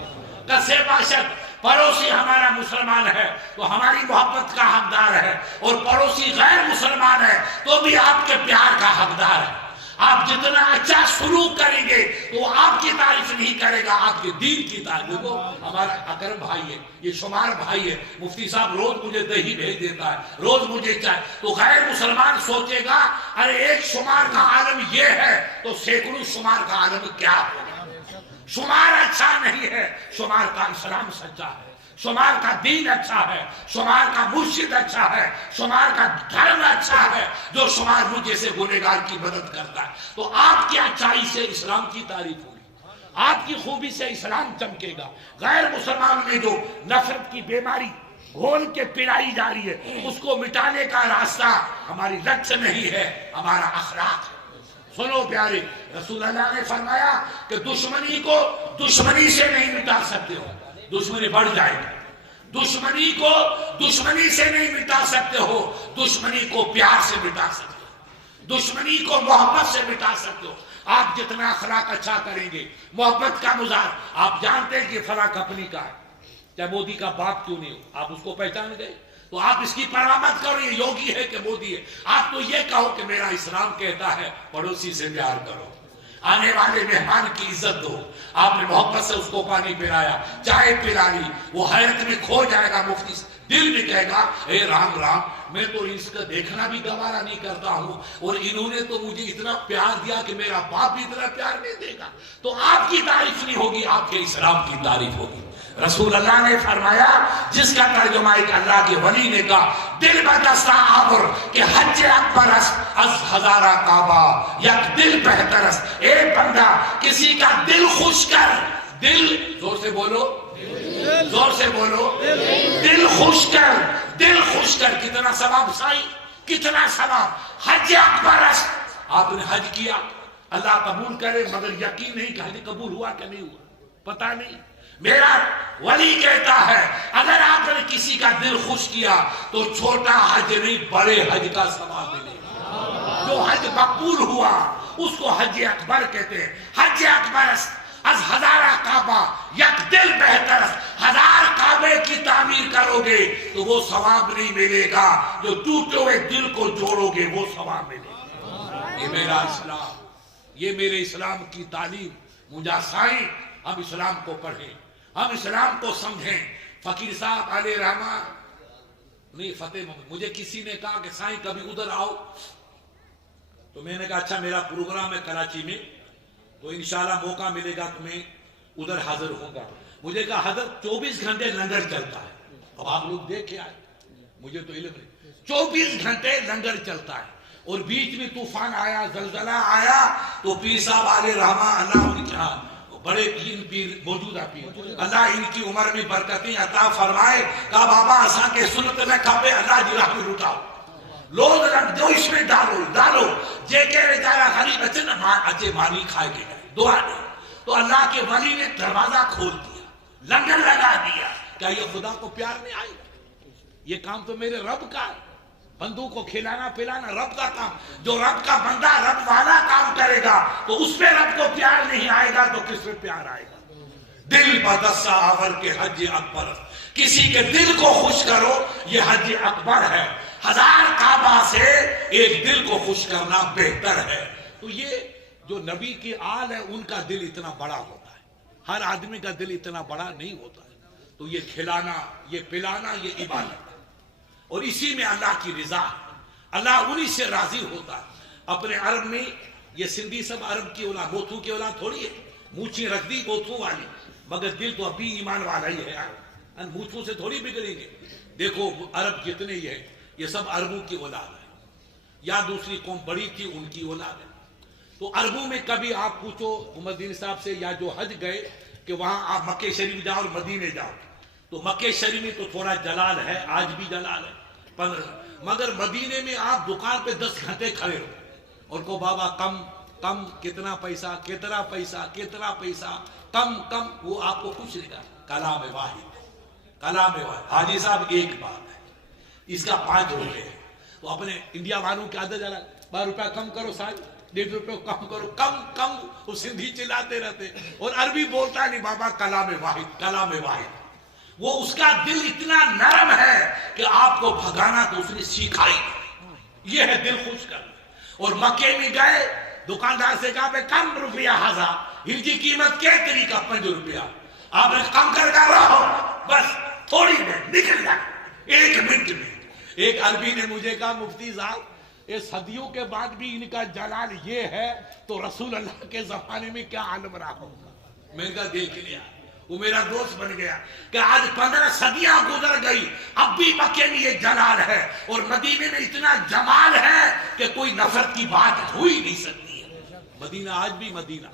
کسے باشد پڑوسی ہمارا مسلمان ہے تو ہماری محبت کا حقدار ہے، اور پڑوسی غیر مسلمان ہے تو بھی آپ کے پیار کا حقدار ہے۔ آپ جتنا اچھا سلوک کریں گے تو آپ کی تعریف نہیں کرے گا، آپ کے دین کی تعریف۔ دیکھو ہمارا اکرم بھائی ہے، یہ شمار بھائی ہے، مفتی صاحب روز مجھے دہی بھیج دیتا ہے، روز مجھے چائے، تو غیر مسلمان سوچے گا ارے ایک شمار کا عالم یہ ہے تو سینکڑوں شمار کا عالم کیا ہوگا۔ شمار اچھا نہیں ہے، شمار کا اسلام سچا ہے، شمار کا دین اچھا ہے، شمار کا مرشد اچھا ہے، شمار کا دھرم اچھا ہے، جو شمار مجھ جیسے گنہگار کی مدد کرتا ہے۔ تو آپ کی اچھائی سے اسلام کی تعریف ہوگی، آپ کی خوبی سے اسلام چمکے گا۔ غیر مسلمان میں جو نفرت کی بیماری گھول کے پلائی جا رہی ہے، اس کو مٹانے کا راستہ ہماری رت سے نہیں ہے، ہمارا اخلاق ہے۔ سنو پیارے، رسول اللہ نے فرمایا کہ دشمنی کو دشمنی سے نہیں مٹا سکتے ہو، دشمنی بڑھ جائے گی۔ دشمنی کو دشمنی سے نہیں مٹا سکتے ہو، دشمنی کو پیار سے مٹا سکتے ہو، دشمنی کو محبت سے مٹا سکتے ہو۔ آپ جتنا اخلاق اچھا کریں گے، محبت کا مظاہر، آپ جانتے ہیں کہ فلاں کمپنی کا ہے، چاہے مودی کا باپ کیوں نہیں ہو، آپ اس کو پہچان گئے تو آپ اس کی پرواہ مت کرو یہ یوگی ہے کہ مودی ہے، آپ تو یہ کہو کہ میرا اسلام کہتا ہے پڑوسی سے پیار کرو، آنے والے مہمان کی عزت دو۔ آپ نے محبت سے اس کو پانی پلایا، چائے پلانی، وہ حیرت میں کھو جائے گا، مفتی سے دل بھی کہے گا اے رام رام، میں تو اس کا دیکھنا بھی گوارا نہیں کرتا ہوں، اور انہوں نے تو مجھے اتنا پیار دیا کہ میرا باپ بھی اتنا پیار نہیں دے گا۔ تو آپ کی تعریف نہیں ہوگی، آپ کے اسلام کی تعریف ہوگی۔ رسول اللہ نے فرمایا، جس کا ترجمہ ایک اللہ کے ولی نے کہا، دل بدستہ آور کہ حج اکبر از ہزارہ کعبہ یک دل بہتر است۔ اے بندہ کسی کا دل خوش کر، دل زور سے بولو، زور سے بولو، دل خوش کر، دل خوش کر۔ کتنا ثواب سائی، کتنا ثواب۔ حج اکبر است، آپ نے حج کیا، اللہ قبول کرے، مگر یقین نہیں کہ حج قبول ہوا کہ نہیں ہوا، پتہ نہیں۔ میرا ولی کہتا ہے اگر آپ نے کسی کا دل خوش کیا تو چھوٹا حج نہیں بڑے حج کا ثواب ملے گا۔ جو حج مقبول ہوا اس کو حج اکبر کہتے ہیں۔ حج اکبر از ہزارہ کعبہ یک دل بہتر، ہزار کعبے کی تعمیر کرو گے تو وہ ثواب نہیں ملے گا، جو ٹوٹے ہوئے دل کو جوڑو گے وہ ثواب ملے گا۔ یہ میرا اسلام، یہ میرے اسلام کی تعلیم۔ مجھا سائیں ہم اسلام کو پڑھیں، ہم اسلام کو سمجھیں۔ فقیر صاحب علیہ رحمہ نہیں فتح مجھے کسی نے کہا کہ سائیں کبھی ادھر آؤ، تو میں نے کہا اچھا میرا پروگرام ہے کراچی میں تو انشاءاللہ موقع ملے گا تمہیں ادھر حاضر ہوں گا۔ مجھے کہا حضرت 24 گھنٹے لنگر چلتا ہے، اب آپ لوگ دیکھ کے آئے، مجھے تو علم نہیں، 24 گھنٹے لنگر چلتا ہے، اور بیچ میں طوفان آیا، زلزلہ آیا تو پیر صاحب علیہ رحمہ اللہ ان کے ہاں بڑے پیر موجودہ پیر، اللہ ان کی عمر میں برکتیں عطا فرمائے۔ کہا بابا اساں کے سنت میں کھپے اللہ جی راہ میں لٹاؤ، لوگ رکھ دو اس میں ڈالو جے کے بیچارہ غریب اچھے نا اچھے مانی کھائے کے دعا دے، تو اللہ کے ولی نے دروازہ کھول دیا، لنگر لگا دیا۔ کیا یہ خدا کو پیار نہیں آئی؟ یہ کام تو میرے رب کا ہے، بندوں کو کھلانا پلانا رب کا کام۔ جو رب کا بندہ رب والا کام کرے گا تو اس پہ رب کو پیار نہیں آئے گا تو کس پہ پیار آئے گا؟ دل بدستہ آور کے حج اکبر، کسی کے دل کو خوش کرو، یہ حج اکبر ہے۔ ہزار کعبہ سے ایک دل کو خوش کرنا بہتر ہے۔ تو یہ جو نبی کی آل ہے ان کا دل اتنا بڑا ہوتا ہے، ہر آدمی کا دل اتنا بڑا نہیں ہوتا ہے۔ تو یہ کھلانا، یہ پلانا، یہ عبادت ہے، اور اسی میں اللہ کی رضا، اللہ انہی سے راضی ہوتا ہے۔ اپنے عرب میں یہ سندھی سب عرب کی اولاد، موتھو کی اولاد تھوڑی ہے، مونچھی رکھ دی موتھو والی، مگر دل تو ابھی ایمان والا ہی ہے، مونچھوں سے تھوڑی بگڑیں گے۔ دیکھو عرب جتنے ہی ہیں یہ سب عربوں کی اولاد ہے، یا دوسری قوم بڑی تھی ان کی اولاد ہے۔ تو عربوں میں کبھی آپ پوچھو عمر الدین صاحب سے، یا جو حج گئے کہ وہاں آپ مکہ شریف جاؤ اور مدینے جاؤ تو مکہ شریف میں تو تھوڑا جلال ہے، آج بھی جلال ہے، مگر مدینے میں آپ دکان پہ 10 گھنٹے کھڑے رہو اور کو بابا کم کم، کتنا پیسہ، کتنا پیسہ، کتنا پیسہ، کم کم، وہ آپ کو کچھ نہیں کہا۔ کلام واحد، کلام واحد۔ حاجی صاحب ایک بات ہے، اس کا 5 روپے ہے، تو اپنے انڈیا والوں کی عادت جانا 12 روپیہ کم کرو صاحب، 1.5 روپے کم کرو، کم کم، وہ سندھی چلاتے رہتے اور عربی بولتا نہیں بابا، کلام واحد، کلام واحد۔ وہ اس کا دل اتنا نرم ہے کہ آپ کو بھگانا تو اس نے سیکھا ہی، یہ ہے دل خوش کرنا۔ اور مکے میں گئے، دکاندار سے کہا بے کم روپیہ ہزا، ہندی قیمت کیا تیری کا 5 روپیہ، آپ نے کم کر رہا ہو، بس تھوڑی دیر نکل جائے 1 منٹ میں۔ ایک عربی نے مجھے کہا مفتی صاحب یہ صدیوں کے بعد بھی ان کا جلال یہ ہے تو رسول اللہ کے زمانے میں کیا عالم رہا ہوگا۔ میں نے کہا دیکھ لیا، وہ میرا دوست بن گیا کہ آج 15 صدیاں گزر گئی، اب بھی مکے میں یہ جلال ہے اور مدینے میں اتنا جمال ہے کہ کوئی نفرت کی بات ہو ہی نہیں سکتی ہے۔ مدینہ آج بھی مدینہ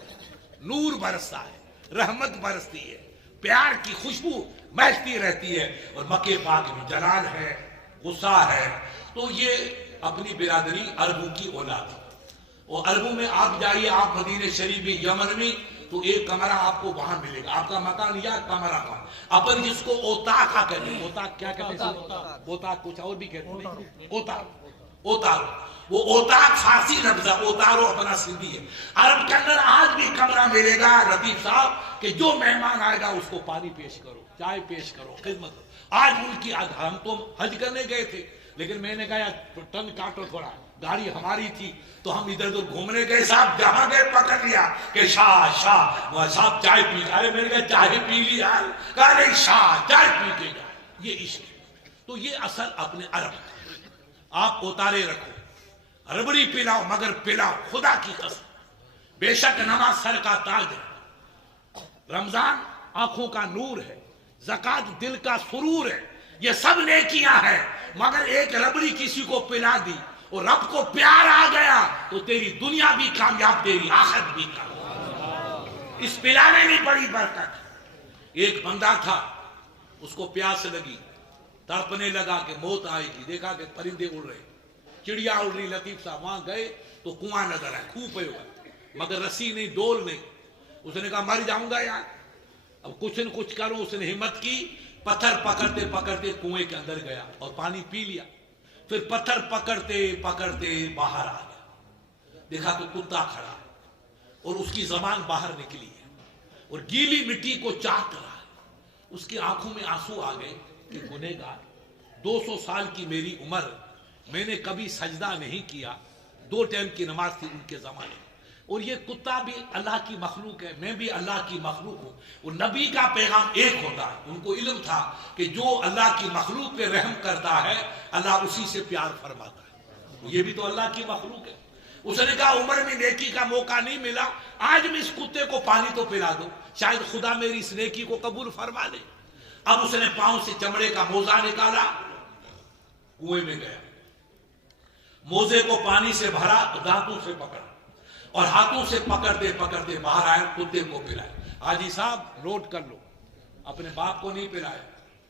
نور برستا ہے، رحمت برستی ہے، پیار کی خوشبو مہکتی رہتی ہے، اور مکے پاک میں جلال ہے، غصہ ہے۔ تو یہ اپنی برادری عربوں کی اولاد ہے، اور عربوں میں آپ جائیے، آپ مدینہ شریف میں، یمن میں، تو ایک کمرہ آپ کو وہاں ملے گا، آپ کا مکان یا کمرہ وہاں، اپن جس کو اوتاق کہتے ہیں، اوتاق کیا کہتے ہیں، اوتاق کچھ اور بھی کہتے ہیں، اوتاق، اوتارو، وہ اوتاق فارسی لفظ ہے، اوتارو اپنا سندھی ہے۔ عرب کے اندر آج بھی کمرہ ملے گا لطیف صاحب کہ جو مہمان آئے گا اس کو پانی پیش کرو، چائے پیش کرو، خدمت کرو۔ آج ملک کی ہم تو حج کرنے گئے تھے، لیکن میں نے کہا ٹن کاٹو تھوڑا، گاڑی ہماری تھی تو ہم ادھر ادھر گھومنے گئے، صاحب جہاں گئے پکڑ لیا کہ شاہ شاہ صاحب چائے پی، ارے میں نے کہا چائے پی لیا، کہا نہیں شاہ چائے پی کے جا، یہ عشق ہے۔ تو یہ اصل اپنے عرب، آپ اتارے رکھو، ربڑی پلاؤ مگر پلاؤ خدا کی قسم، بے شک نماز سر کا تاج ہے، رمضان آنکھوں کا نور ہے، زکوٰۃ دل کا سرور ہے، یہ سب نیکیاں ہیں، مگر ایک ربڑی کسی کو پلا دی اور رب کو پیار آ گیا تو تیری دنیا بھی کامیاب، تیری آخرت بھی کامیاب۔ اس پلانے میں بڑی برکت۔ ایک بندہ تھا، اس کو پیاس لگی، تڑپنے لگا کہ موت آئے گی، دیکھا کہ پرندے اڑ رہے، چڑیا اڑ رہی، لطیف صاحب وہاں گئے تو کنواں نظر آئے، کنویں پہ ہوئے، مگر رسی نہیں، ڈول نہیں۔ اس نے کہا مر جاؤں گا یار، اب کچھ نہ کچھ کروں۔ اس نے ہمت کی، پتھر پکڑتے پکڑتے کنویں کے اندر گیا اور پانی پی لیا، پھر پتھر پکڑتے پکڑتے باہر آ گیا، دیکھا تو کتا کھڑا ہے اور اس کی زبان باہر نکلی ہے اور گیلی مٹی کو چاٹ رہا ہے۔ اس کی آنکھوں میں آنسو آ گئے کہ گنہگار، 200 سال کی میری عمر، میں نے کبھی سجدہ نہیں کیا، 2 ٹائم کی نماز تھی ان کے زمانے میں، اور یہ کتا بھی اللہ کی مخلوق ہے، میں بھی اللہ کی مخلوق ہوں۔ اور نبی کا پیغام ایک ہوتا ہے، ان کو علم تھا کہ جو اللہ کی مخلوق پہ رحم کرتا ہے اللہ اسی سے پیار فرماتا ہے، یہ بھی تو اللہ کی مخلوق ہے۔ اس نے کہا عمر میں نیکی کا موقع نہیں ملا، آج میں اس کتے کو پانی تو پلا دو، شاید خدا میری اس نیکی کو قبول فرما لے۔ اب اس نے پاؤں سے چمڑے کا موزہ نکالا، کنویں میں گیا، موزے کو پانی سے بھرا، دانتوں سے پکڑا اور ہاتھوں سے پکڑتے پکڑتے باہر آئے، کتے کو پلائے۔ حاجی صاحب نوٹ کر لو، اپنے باپ کو نہیں پلایا،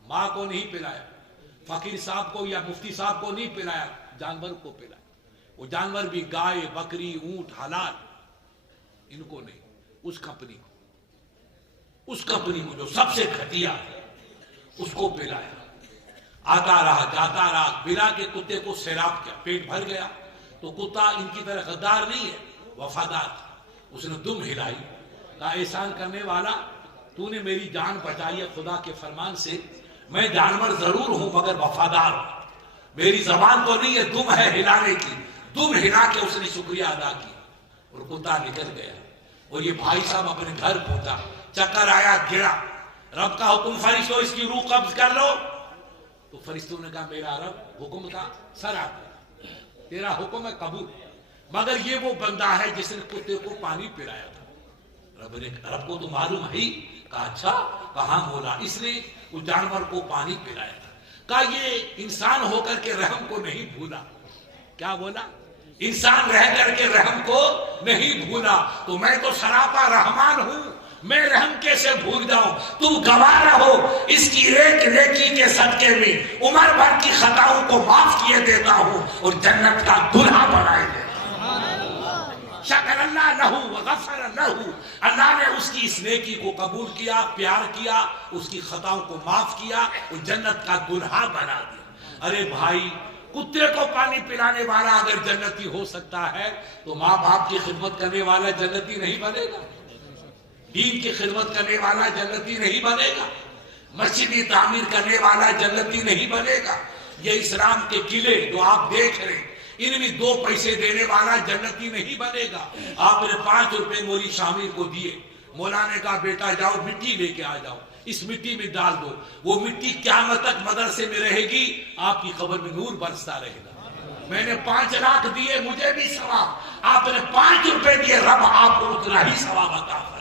ماں کو نہیں پلایا، فقیر صاحب کو یا مفتی صاحب کو نہیں پلایا، جانور کو پلایا۔ وہ جانور بھی گائے، بکری، اونٹ، حلال، ان کو نہیں، اس کمپنی کو، اس کمپنی کو جو سب سے گھٹیا ہے اس کو پلایا۔ آتا رہا جاتا رہا، بلا کے کتے کو سیراب کیا، پیٹ بھر گیا۔ تو کتا ان کی طرح غدار نہیں ہے، وفادار تھا۔ اس نے دم ہلائی، کہا احسان کرنے والا، تو نے میری جان بچائی ہے خدا کے فرمان سے، میں جانور ضرور ہوں مگر وفادار ہوں، میری زبان تو نہیں ہے دم ہے ہلانے کی۔ دم ہلا کے اس نے شکریہ ادا کی اور کتا نکل گیا۔ اور یہ بھائی صاحب اپنے گھر پہنچا، چکر آیا، گرا، رب کا حکم فرشتوں اس کی روح قبض کر لو۔ تو فرشتوں نے کہا میرا رب حکم کا سر آتا، تیرا حکم ہے قبول، مگر یہ وہ بندہ ہے جس نے کتے کو پانی پلایا تھا۔ رب کو تو معلوم ہے، کہا اچھا، کہاں مولا، اس نے اس جانور کو پانی پلایا تھا۔ کہا یہ انسان ہو کر کے رحم کو نہیں بھولا۔ کیا بولا؟ انسان رہ کر کے رحم کو نہیں بھولا، تو میں تو سراپا رحمان ہوں، میں رحم کیسے بھول جاؤں؟ تم گواہ رہو اس کی ایک نیکی کے صدقے میں عمر بھر کی خطاؤں کو معاف کیے دیتا ہوں اور جنت کا دلہا بنائے دیتا ہوں۔ شکر اللہ لہو وغفر لہو، اللہ نے اس کی اس نیکی کو قبول کیا، پیار کیا، اس کی خطاؤں کو معاف کیا اور جنت کا دلہا بنا دیا۔ ارے بھائی، کتے کو پانی پلانے والا اگر جنتی ہو سکتا ہے تو ماں باپ کی خدمت کرنے والا جنتی نہیں بنے گا؟ دین کی خدمت کرنے والا جنتی نہیں بنے گا؟ مسجد کی تعمیر کرنے والا جنتی نہیں بنے گا؟ یہ اسلام کے قلعے جو آپ دیکھ رہے ہیں، ان میں 2 پیسے دینے والا جنتی نہیں بنے گا۔ آپ نے 5 روپے مولوی شامل کو دیے، مولانا نے کہا بیٹا جاؤ مٹی لے کے آ جاؤ، اس مٹی میں ڈال دو، وہ مٹی قیامت تک مدرسے میں رہے گی، آپ کی قبر میں نور برستا رہے گا۔ میں نے 5 لاکھ دیے، مجھے بھی ثواب، آپ نے 5 روپے دیے، رب آپ کو اتنا ہی ثواب عطا فرمائے۔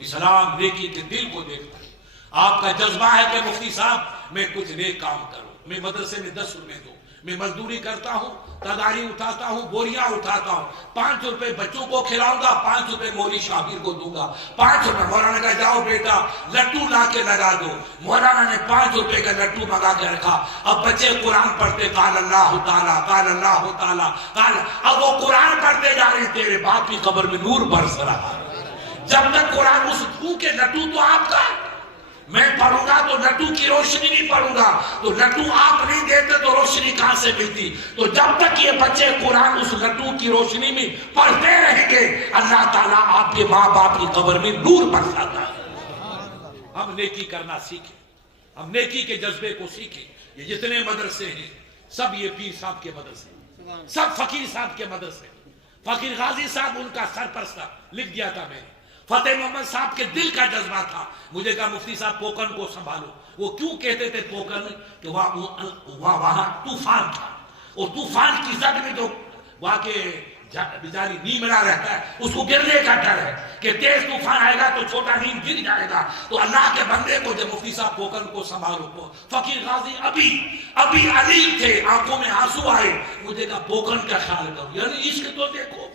اسلام نیکی کے دل کو دیکھتا ہے۔ آپ کا جذبہ ہے کہ مفتی صاحب میں کچھ نیک کام کروں، میں مدرسے میں 10 روپے دوں، میں مزدوری کرتا ہوں، تداری اٹھاتا ہوں، بوریاں اٹھاتا ہوں، 5 روپے بچوں کو کھلاؤں گا، 5 روپے مولوی شابیر کو دوں گا، 5 روپے مولانا کا جاؤ بیٹا لٹو لا کے لگا دو۔ مولانا نے 5 روپے کا لٹو منگا کے رکھا، اب بچے قرآن پڑھتے، قال اللہ تعالیٰ قال اللہ تعالیٰ قال، اب وہ قرآن پڑھتے جا رہے، تیرے باپ کی قبر میں نور برس رہا ہے۔ جب تک قرآن اس کے لٹو تو آپ کا، میں پڑھوں گا تو لٹو کی روشنی نہیں پڑھوں گا، تو لٹو آپ نہیں دیتے تو روشنی کہاں سے ملتی؟ تو جب تک یہ بچے قرآن اس لٹو کی روشنی میں پڑھتے رہیں گے، اللہ تعالیٰ آپ کے ماں باپ کی قبر میں نور برساتا ہے۔ ہم نیکی کرنا سیکھیں، ہم نیکی کے جذبے کو سیکھیں۔ یہ جتنے مدرسے ہیں سب یہ پیر صاحب کے مدرسے، سب فقیر صاحب کے مدرسے۔ فقیر غازی صاحب ان کا سرپرستہ، لکھ دیا تھا میں نے۔ فتح محمد صاحب کے دل کا جذبہ تھا، مجھے کہا مفتی صاحب پوکن کو سنبھالو۔ وہ کیوں کہتے تھے پوکن؟ کہ وہاں طوفان تھا، اور طوفان کی زد میں جو وہاں کے بیچاری نیمڑا رہتا ہے، اس کو گرنے کا ڈر ہے کہ تیز طوفان آئے گا تو چھوٹا نیم گر جائے گا۔ تو اللہ کے بندے کو جب مفتی صاحب پوکن کو سنبھالو، فقیر غازی ابھی علی تھے، آنکھوں میں آنسو آئے، مجھے کہا پوکن کا خیال کرو۔ یعنی عشق تو دیکھو،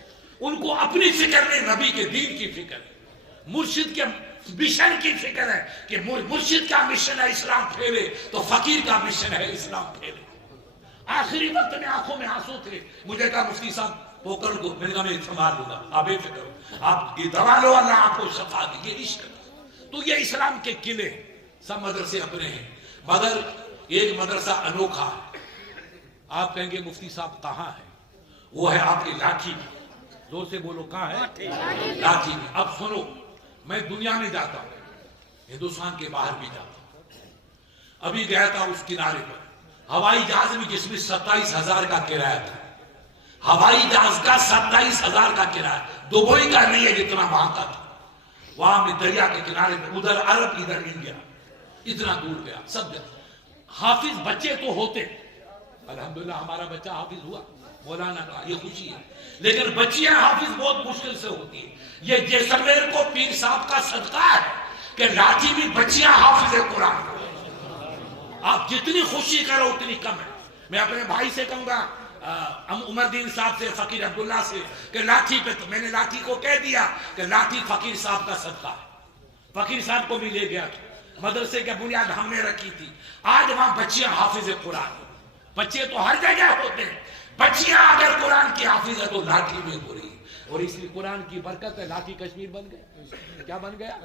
ان کو اپنی فکر نہیں، نبی کے دین کی فکر ہے، مرشد کے مشن کی فکر ہے کہ مرشد کا مشن ہے اسلام پھیلے، تو فقیر کا مشن ہے اسلام پھیلے۔ آخری وقت میں آنکھوں میں آنسو تھے، مجھے کہا مفتی صاحب پوکر کو، میں نے کہا میں سنبھال لوں گا، آپ بے فکر ہو، آپ کی دوا لو، اللہ آپ کو شفا دے، یہ عشق ہے۔ تو یہ اسلام کے قلعے، سب مدرسے اپنے ہیں، مگر ایک مدرسہ انوکھا ہے۔ آپ کہیں گے مفتی صاحب کہاں ہے؟ وہ ہے آپ کی لاٹھی میں، زور سے بولو کہاں ہے؟ لاٹھی میں۔ اب سنو، میں دنیا میں جاتا ہوں، ہندوستان کے باہر بھی جاتا ہوں، ابھی گیا تھا اس کنارے پر، ہوائی جہاز میں جس میں 27,000 کا کرایہ تھا، ہوائی جہاز کا 27,000 کا کرایہ، دبئی کا نہیں ہے جتنا وہاں کا تھا۔ وہاں میں دریا کے کنارے پہ، ادھر عرب ادھر انڈیا، اتنا دور گیا، سب حافظ بچے تو ہوتے، الحمدللہ ہمارا بچہ حافظ ہوا، مولانا کا یہ خوشی ہے، لیکن بچیاں حافظ بہت مشکل سے ہوتی ہیں۔ یہ جیسلمیر کو پیر صاحب کا صدقہ ہے کہ لاٹھی بھی بچیاں حافظ قرآن۔ آپ جتنی خوشی کرو اتنی کم ہے۔ میں اپنے بھائی سے کہوں گا، عمر دین صاحب سے، فقیر عبداللہ سے، کہ لاٹھی پہ، تو میں نے لاٹھی کو کہہ دیا کہ لاٹھی فقیر صاحب کا صدقہ ہے۔ فقیر صاحب کو بھی لے گیا تھا، مدرسے کی بنیاد ہم نے رکھی تھی، آج وہاں بچیاں حافظ قرآن۔ بچے تو ہر جگہ ہوتے ہیں، بچیاں اگر قرآن کی حافظ ہے تو لاٹھی میں ہو رہی ہے، اور اس لیے قرآن کی برکت ہے، لاٹھی کشمیر بن گئے۔ کیا بن گیا؟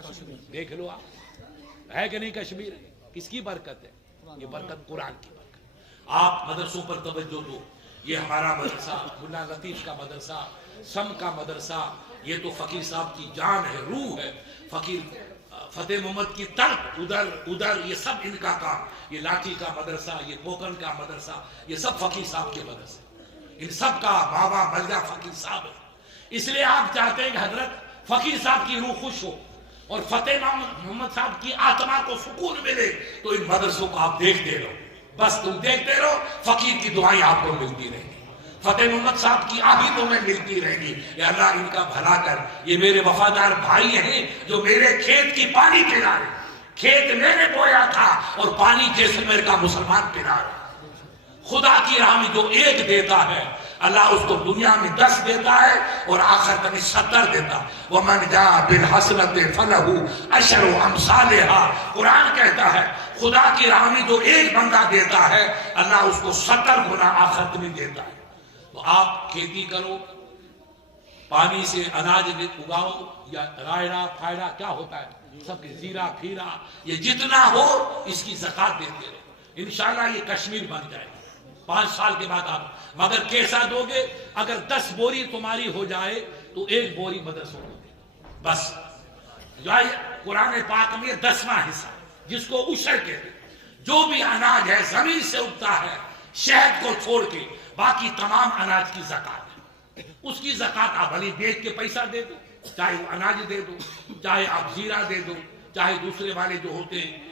دیکھ لو آپ، ہے کہ نہیں کشمیر؟ کس کی برکت ہے؟ یہ برکت قرآن کی برکت۔ آپ مدرسوں پر توجہ دو۔ یہ ہمارا مدرسہ، ملا لطیف کا مدرسہ، سم کا مدرسہ، یہ تو فقیر صاحب کی جان ہے، روح ہے۔ فقیر فتح محمد کی ترک ادھر یہ سب ان کا کام، یہ لاٹھی کا مدرسہ، یہ پوکن کا مدرسہ، یہ سب فقیر صاحب کے مدرسے، ان سب کا بابا ملجا فقیر صاحب ہے۔ اس لیے آپ چاہتے ہیں کہ حضرت فقیر صاحب کی روح خوش ہو اور فتح محمد صاحب کی آتما کو سکون ملے، تو ان مدرسوں کو آپ دیکھتے رہو، بس تم دیکھتے رہو، فقیر کی دعائیں آپ کو ملتی رہیں گی، فتح محمد صاحب کی آبی تمہیں ملتی رہیں گی۔ یا اللہ ان کا بھلا کر، یہ میرے وفادار بھائی ہیں جو میرے کھیت کی پانی پلا رہے، کھیت میں نے بویا تھا اور پانی جیسلمیر کا مسلمان پلا رہا۔ خدا کی راہ میں جو ایک دیتا ہے اللہ اس کو دنیا میں 10 دیتا ہے اور آخرت میں 70 دیتا. وَمَنْ جَاءَ بِالْحَسَنَةِ فَلَهُ عَشْرُ أَمْثَالِهَا. قرآن کہتا ہے خدا کی راہ میں جو ایک بندہ دیتا ہے اللہ اس کو 70 گنا آخرت میں دیتا ہے. تو آپ کھیتی کرو، پانی سے اناج اگاؤ، یا رائڑا پھائڑا کیا ہوتا ہے سب کے زیرہ پھیرا، یہ جتنا ہو اس کی زکوٰۃ دیتے رہے. انشاءاللہ یہ کشمیر بن جائے گا 5 سال کے بعد. آپ مگر کیسا دو گے؟ اگر 10 بوری تمہاری ہو جائے تو 1 بوری مدرسوں کو دے دو بس. قرآن پاک میں 10واں حصہ جس کو عشر کہتے ہیں. جو بھی اناج ہے زمین سے اگتا ہے شہد کو چھوڑ کے باقی تمام اناج کی زکوٰۃ ہے. اس کی زکوٰۃ آپ بھلی بیچ کے پیسہ دے دو، چاہے وہ اناج دے دو، چاہے آپ زیرہ دے دو، چاہے دوسرے والے جو ہوتے ہیں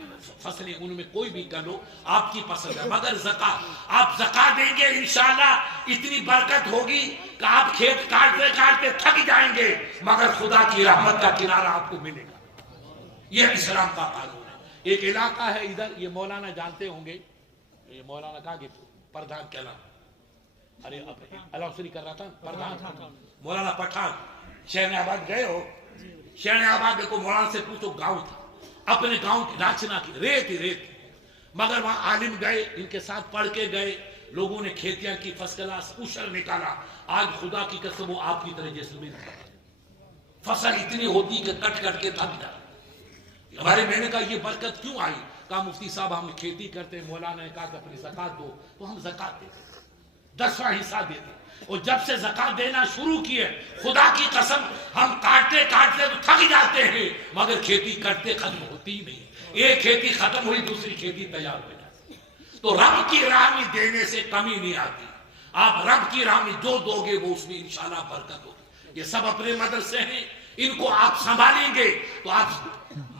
فصلیں ان میں کوئی بھی کر لو، آپ کی پسند ہے. مگر زکوٰۃ آپ زکوٰۃ دیں گے انشاءاللہ اتنی برکت ہوگی کہ آپ کھیت کاٹتے کاٹتے تھک جائیں گے مگر خدا کی رحمت کا کنارہ آپ کو ملے گا. یہ اسلام کا قانون ہے. ایک علاقہ ہے ادھر، یہ مولانا جانتے ہوں گے، یہ مولانا کہا کہ پردھان کیا نام، ارے الاؤسری کر رہا تھا پردھان، مولانا پٹھان. شہن آباد گئے ہو؟ شہن آباد کو مولانا سے پوچھو، گاؤں تھا، اپنے گاؤں کی راچنا کی ریت ہی ریت، مگر وہاں عالم گئے ان کے ساتھ پڑھ کے گئے، لوگوں نے کھیتیاں کی فرسٹ کلاس عشر نکالا. آج خدا کی قسم وہ آپ کی طرح جیسے میں فصل اتنی ہوتی کہ کٹ کٹ کے تھک جائے. ہمارے میں نے کہا یہ برکت کیوں آئی؟ کہا مفتی صاحب ہم کھیتی کرتے ہیں، مولانا نے کہا کہ اپنی زکوٰۃ دو، تو ہم زکوٰۃ دیتے 10واں حصہ دیتے. اور جب سے زکوٰۃ دینا شروع کیے خدا کی قسم ہم کاٹتے کاٹتے تو تھک جاتے ہیں مگر کھیتی کرتے ختم ہوتی ہی نہیں. ایک کھیتی ختم ہوئی دوسری کھیتی تیار ہو جاتی. تو رب کی راہ میں دینے سے کمی نہیں آتی. آپ رب کی راہ میں جو دو گے وہ اس میں انشاءاللہ برکت ہوگی. یہ سب اپنے مدرسے ہیں، ان کو آپ سنبھالیں گے تو آپ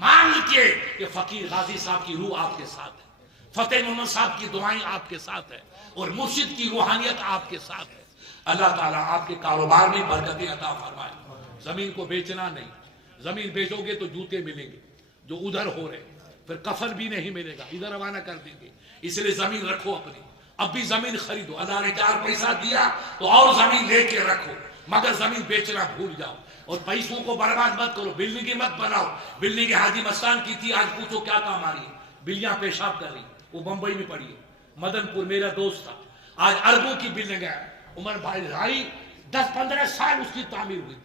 مان لیجیے کہ فقیر غازی صاحب کی روح آپ کے ساتھ ہے، فتح محمد صاحب کی دعائیں آپ کے ساتھ ہے، اور مرشد کی روحانیت آپ کے ساتھ ہے. اللہ تعالیٰ آپ کے کاروبار میں برکتیں عطا فرمائے. زمین کو بیچنا نہیں، زمین بیچو گے تو جوتے ملیں گے جو ادھر ہو رہے، پھر کفن بھی نہیں ملے گا، ادھر روانہ کر دیں گے. اس لیے زمین رکھو اپنی، اب بھی زمین خریدو. اللہ نے 4 پیسہ دیا تو اور زمین لے کے رکھو مگر زمین بیچنا بھول جاؤ. اور پیسوں کو برباد مت کرو، بلڈنگیں مت بناؤ. بلڈنگیں حاجی مستان کی تھی، آج پوچھو کیا کام آ رہی ہے؟ بلیاں پیشاب کر رہی، وہ بمبئی میں پڑی ہے. مدن پور میرا دوست تھا، آج اربوں کی بلڈنگ ہے. عمر بھائی رائی 10-15 سال اس کی تعمیر ہوئی،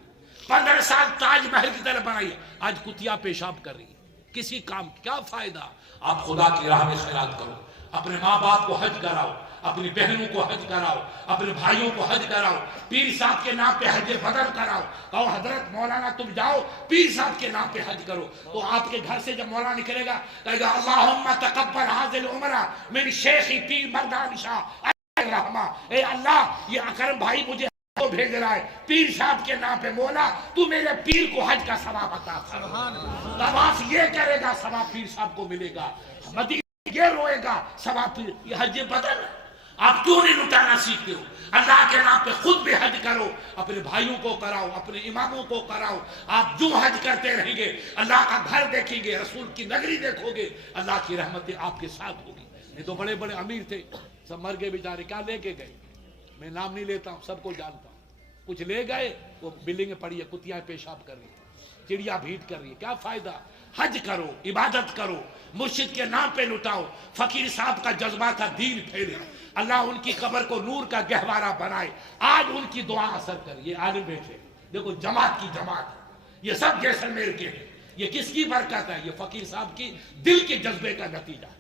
15 سال تاج محل کی طرح بنائی ہے، آج کتیا پیشاب کر رہی ہے. کسی کام کیا فائدہ؟ آپ خدا کی راہ میں خیرات کرو، اپنے ماں باپ کو حج کراؤ، اپنی بہنوں کو حج کراؤ، اپنے بھائیوں کو حج کراؤ. پیر صاحب کے نام پہ حج بدر کراؤ. کہو حضرت مولانا تم جاؤ پیر صاحب کے نام پہ حج کرو. تو آپ کے گھر سے جب مولانا نکلے گا کہے گا اللہم تقبل حاضر عمرہ من شیخی پیر مردان شاہ رحمہ. اے اللہ یہ اکرم بھائی مجھے کو بھیج رہا ہے پیر صاحب کے نام پہ، مولا تو میرے پیر کو حج کا ثواب عطا فرما. طواف یہ کرے گا ثواب پیر صاحب کو ملے گا، مدینہ یہ روئے گا ثواب پیر. یہ حج بدل آپ کیوں نہیں لٹانا سیکھتے ہو؟ اللہ کے نام پہ خود بھی حج کرو، اپنے بھائیوں کو کراؤ، اپنے اماموں کو کراؤ. آپ جو حج کرتے رہیں گے اللہ کا گھر دیکھیں گے، رسول کی نگری دیکھو گے، اللہ کی رحمتیں آپ کے ساتھ ہوگی. یہ تو بڑے بڑے امیر تھے سب مر گئے بیچارے، کیا لے کے گئے؟ میں نام نہیں لیتا ہوں، سب کو جانتا ہوں. کچھ لے گئے وہ بلڈنگیں پڑی ہے، کتیاں پیشاب کر رہی ہیں، چڑیا بھیٹ کر رہی ہے. کیا فائدہ؟ حج کرو، عبادت کرو، مرشد کے نام پہ لٹاؤ. فقیر صاحب کا جذبہ تھا دین پھیلے، اللہ ان کی قبر کو نور کا گہوارہ بنائے. آج ان کی دعا اثر کر. یہ عالم بیٹھے دیکھو جماعت کی جماعت، یہ سب جیسلمیر کے ہیں. یہ کس کی برکت ہے؟ یہ فقیر صاحب کی دل کے جذبے کا نتیجہ.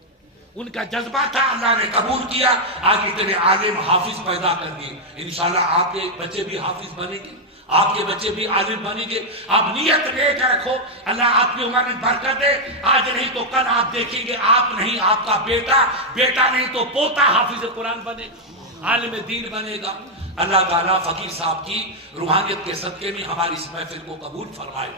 ان کا جذبہ تھا، اللہ نے قبول کیا، آج اتنے عالم حافظ پیدا کر دیے. انشاءاللہ آپ کے بچے بھی حافظ بنیں گے، آپ کے بچے بھی عالم بنیں گے. آپ نیت لے کر رکھو، اللہ آپ کی عمر میں برکت دے. آج نہیں تو کل آپ دیکھیں گے آپ نہیں آپ کا بیٹا، بیٹا نہیں تو پوتا حافظ قرآن بنے گا، عالم دین بنے گا. اللہ تعالیٰ فقیر صاحب کی روحانیت کے صدقے میں ہماری اس محفل کو قبول فرمائے.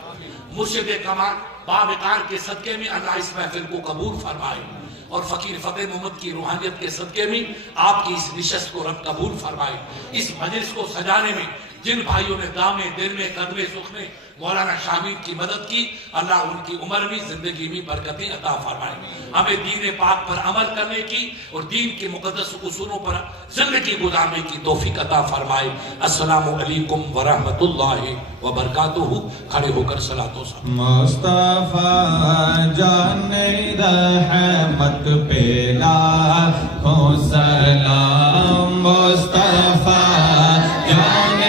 مرشد کمال باوقار کے صدقے میں اللہ اس محفل کو قبول فرمائے، اور فقیر فتح محمد کی روحانیت کے صدقے میں آپ کی اس نشست کو رب قبول فرمائے. اس مجلس کو سجانے میں جن بھائیوں نے دامے دل میں قدمے سکھ میں مولانا شامیر کی مدد کی، اللہ ان کی عمر میں زندگی میں برکتیں عطا فرمائے، ہمیں دین پاک پر عمل کرنے کی اور دین کے مقدس اصولوں پر زندگی گزارنے کی توفیق عطا فرمائے۔ السلام علیکم ورحمۃ اللہ وبرکاتہ۔ کھڑے ہو کر صلاۃ و سلام۔ مصطفیٰ جان رحمت پہ لاکھوں سلام، مصطفیٰ جان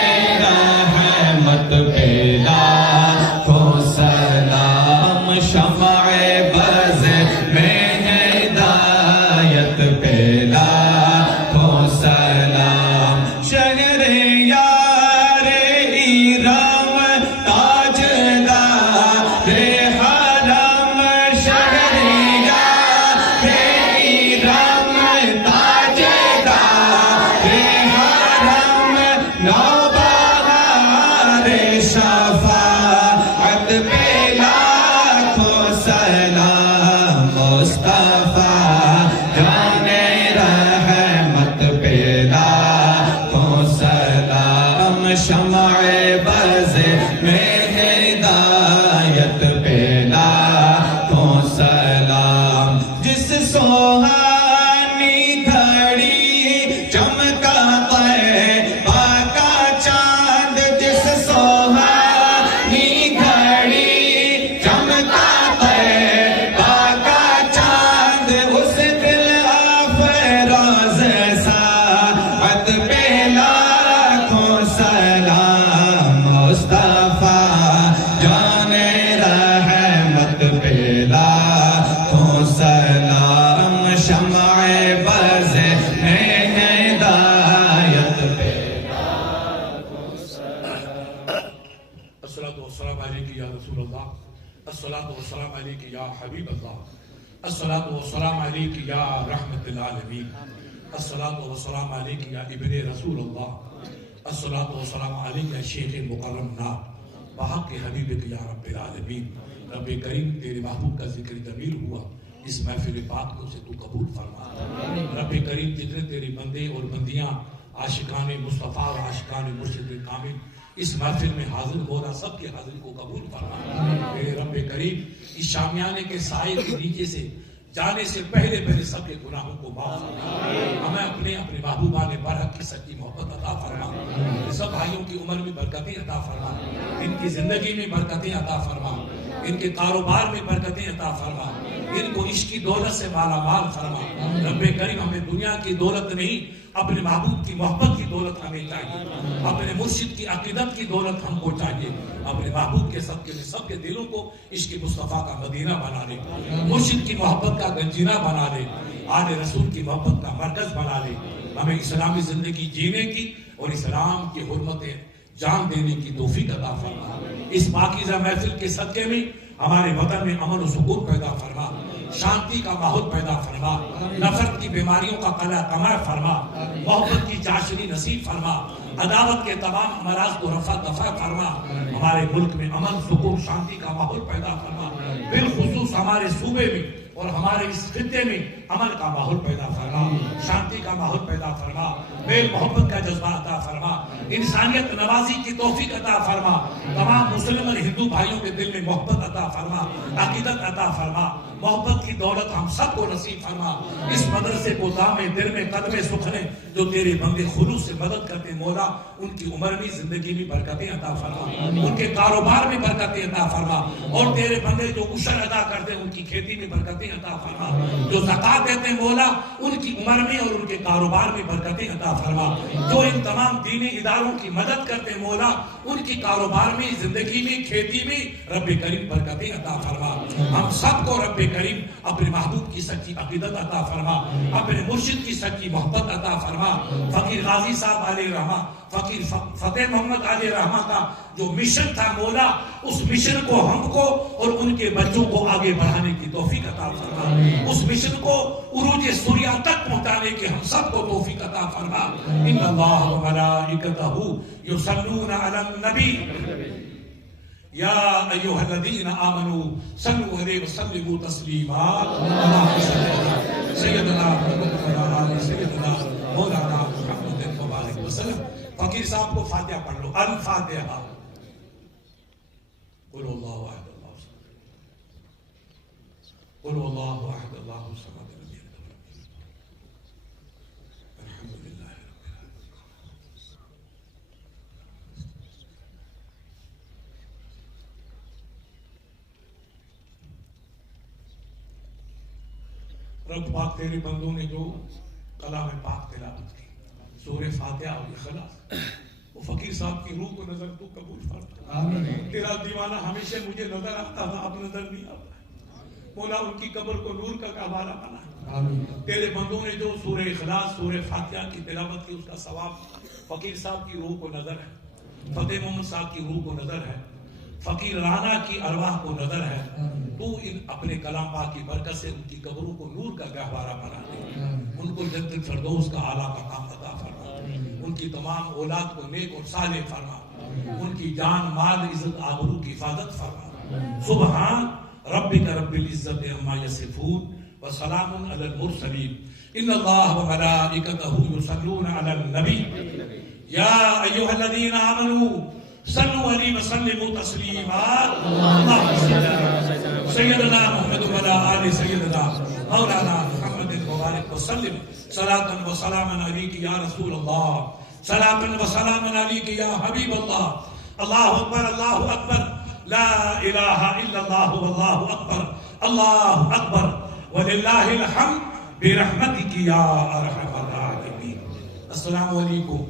رحمت پہ لاکھوں سلام، شمع بز میں ہدایت پہ لاکھوں سلام، شہر یار ایرام تاجدار حرم، شہر یار ایرام تاجدار حرم، نوبہار شفاعت پہ لاکھوں سلام، مصطفیٰ جان رحمت پہ لاکھوں سلام، شمع بز میں ہدایت پہ لاکھوں سلام، جس سوہانی گھڑی چمکا طیبہ کا چاند، جس سوہانی گھڑی چمکا طیبہ کا چاند، اس دل افروز ساعت پہ لاکھوں سلام، مصطفیٰ جان رحمت پہ لاکھوں سلام، شمع بز میں ہدایت پہ الصلاۃ والسلام علیک یا رسول اللہ، الصلاۃ والسلام علیک یا حبیب اللہ، الصلاۃ والسلام علیک یا رحمت العالمین، الصلاۃ والسلام علیک یا ابن رسول اللہ، الصلاۃ والسلام علیک یا شیخ مکرم نام، بحق حبیب یا رب العالمین۔ رب کریم تیرے محبوب کا ذکر جمیل ہوا، اس محفل پاک کو سے تو قبول فرما۔ رب کریم جتنے تیرے بندے اور بندیاں عاشقان مصطفیٰ اور عاشقان مرشد کامل اس محفل میں حاضر ہو رہا، سب کی حاضری کو قبول فرما۔ اے رب کریم اس شامیانے کے سائے کے نیچے سے جانے سے پہلے سب کے گناہوں کو معاف فرما، ہمیں اپنے محبوبان برحق کی سچی محبت عطا فرما، سب بھائیوں کی عمر میں برکتیں عطا فرما، ان کی زندگی میں برکتیں عطا فرما، ان کے کاروبار میں برکتیں عطا فرما، ان کو عشق کی دولت سے مالا مال فرما۔ رب کریم ہمیں دنیا کی دولت نہیں، اپنے محبوب کی محبت کی دولت ہمیں چاہیے، اپنے مرشد کی عقیدت کی دولت ہم کو چاہیے، اپنے محبوب کے صدقے میں سب کے دلوں کو عشق مصطفیٰ کا مدینہ بنا لے، مرشد کی محبت کا گنجینہ بنا لے، آل رسول کی محبت کا مرکز بنا لے، ہمیں اسلامی زندگی جینے کی اور اسلام کی حرمت جان دینے کی توفیق عطا فرما۔ اس پاکیزہ محفل کے صدقے میں ہمارے وطن میں امن و سکون پیدا فرما، شانتی کا ماحول پیدا فرما، نفرت کی بیماریوں کا قلع کمع فرما، محبت کی چاشنی نصیب فرما، عداوت کے تمام امراض کو رفع دفع فرما، ہمارے ملک میں امن سکون شانتی کا ماحول پیدا فرما، بالخصوص ہمارے صوبے میں اور ہمارے اس خطے میں امن کا ماحول پیدا فرما، شانتی کا ماحول پیدا فرما، میل محبت کا جذبہ عطا فرما، انسانیت نوازی کی توفیق عطا فرما، تمام مسلم اور ہندو بھائیوں کے دل میں محبت عطا فرما، عقیدت عطا فرما، محبت کی دولت ہم سب کو نصیب فرما۔ اس مدرسے کو دامے دل میں قدم سکھنے جو تیرے بندے خلوص سے مدد کرتے مولا، ان کی عمر میں زندگی میں برکتیں عطا فرما، ان کے کاروبار میں برکتیں عطا فرما، اور تیرے بندے جو عشر ادا کرتے ان کی کھیتی میں برکتیں عطا فرما، جو زکات دیتے مولا ان کی عمر میں اور ان کے کاروبار میں برکتیں عطا فرما، جو ان تمام دینی اداروں کی مدد کرتے مولا ان کی کاروبار میں زندگی میں کھیتی میں رب کریم برکتیں عطا فرما۔ ہم سب کو رب کریم اپنے محبوب کی سچی عقیدت عطا فرما، اپنے مرشد کی سچی محبت عطا فرما۔ فقیر غازی صاحب علیہ رحمہ، فقیر فتح محمد علیہ رحمہ کا جو مشن تھا مولا، اس مشن کو ہم کو اور ان کے بچوں کو آگے بڑھانے کی توفیق عطا فرما، اس مشن کو عروج سوریا تک پہنچانے کی ہم سب کو توفیق عطا فرما۔ ان اللہ و ملائکتہ یصلون علی النبی یا ایھا الذین آمنوا صلوا علیہ وسلموا تسلیما۔ اللہم صل علی سیدنا محمد وعلی آل سیدنا مولانا محمد مبارک وسلم۔ فقیر صاحب کو فاتحہ پڑھ لو، الفاتحہ۔ قل اللہ احد اللہ الصمد قل اللہ احد اللہ الصمد لم یلد ولم یولد الحمد للہ رب العالمین۔ رب پاک تیرے بندوں نے جو کلام پاک تلاوت کی، سورہ فاتحہ اور اخلاص، وہ فقیر صاحب کی روح کو نظر تو قبول فرما۔ تیرا دیوانہ ہمیشہ مجھے نظر آتا تھا، اب نظر نہیں آتا۔ مولا ان کی قبر کو نور کا گہوارہ بنا۔ تیرے بندوں نے جو سورہ اخلاص سورہ فاتحہ کی تلاوت کی، اس کا ثواب فقیر صاحب کی روح کو نظر ہے، فتح محمد صاحب کی روح کو نظر ہے، فقیر رانا کی ارواح کو نظر ہے۔ تو ان اپنے کلام پاک کی برکت سے ان کی قبروں کو نور کا گہوارہ بنا دے، ان کو جنت الفردوس کا اعلیٰ مقام عطا فرما، ان کی تمام اولاد کو نیک اور صالح فرما، ان کی جان مال عزت آبرو کی حفاظت فرما۔ سبحان ربک رب العزت عما یصفون وسلام علی المرسلین ان اللہ وملائکتہ یصلون علی النبی یا ایھا الذین آمنوا صلوا علیہ وسلموا تسلیما اللهم صل علی سیدنا محمد وعلی آل سیدنا مولانا محمد مبارک وسلم صلاۃ و سلام علیک یا رسول اللہ، صلاۃ و سلام علیک یا حبیب اللہ۔ اللہ اکبر لا الہ الا اللہ واللہ اکبر، اللہ اکبر وللہ الحمد برحمتک یا ارحم الراحمین۔ السلام علیکم۔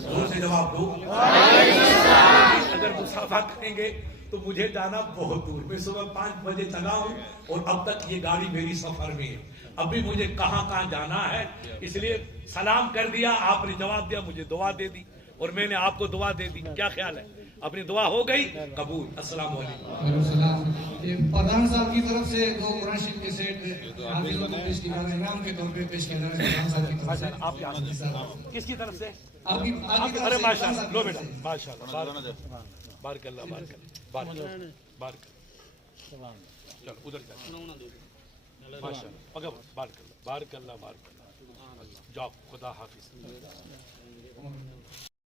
زور سے جواب دو۔ اگر مسافہ کریں گے تو مجھے جانا بہت دور، میں صبح 5 بجے چلا ہوں اور اب تک یہ گاڑی میری سفر میں ہے، ابھی مجھے کہاں کہاں جانا ہے، اس لیے سلام کر دیا، آپ نے جواب دیا، مجھے دعا دے دی اور میں نے آپ کو دعا دے دی۔ کیا خیال ہے؟ اپنی دعا ہو گئی قبول۔ السلام علیکم۔ وعلیکم السلام۔ یہ پردھان صاحب کی طرف سے 2 قرآن شریف کے سیٹ حافظوں کو پیش کیا گیا، انعام کے طور پہ پیش کیا گیا پردھان صاحب کی طرف سے۔ آپ کے ہاتھ میں کس کی طرف سے؟ آپ کی ارے ماشاء اللہ، لو بیٹا ماشاء اللہ، بارک اللہ بارک اللہ بارک بارک چلو ادھر ماشاء اللہ پگا بارک اللہ بارک اللہ بارک اللہ جاؤ، خدا حافظ۔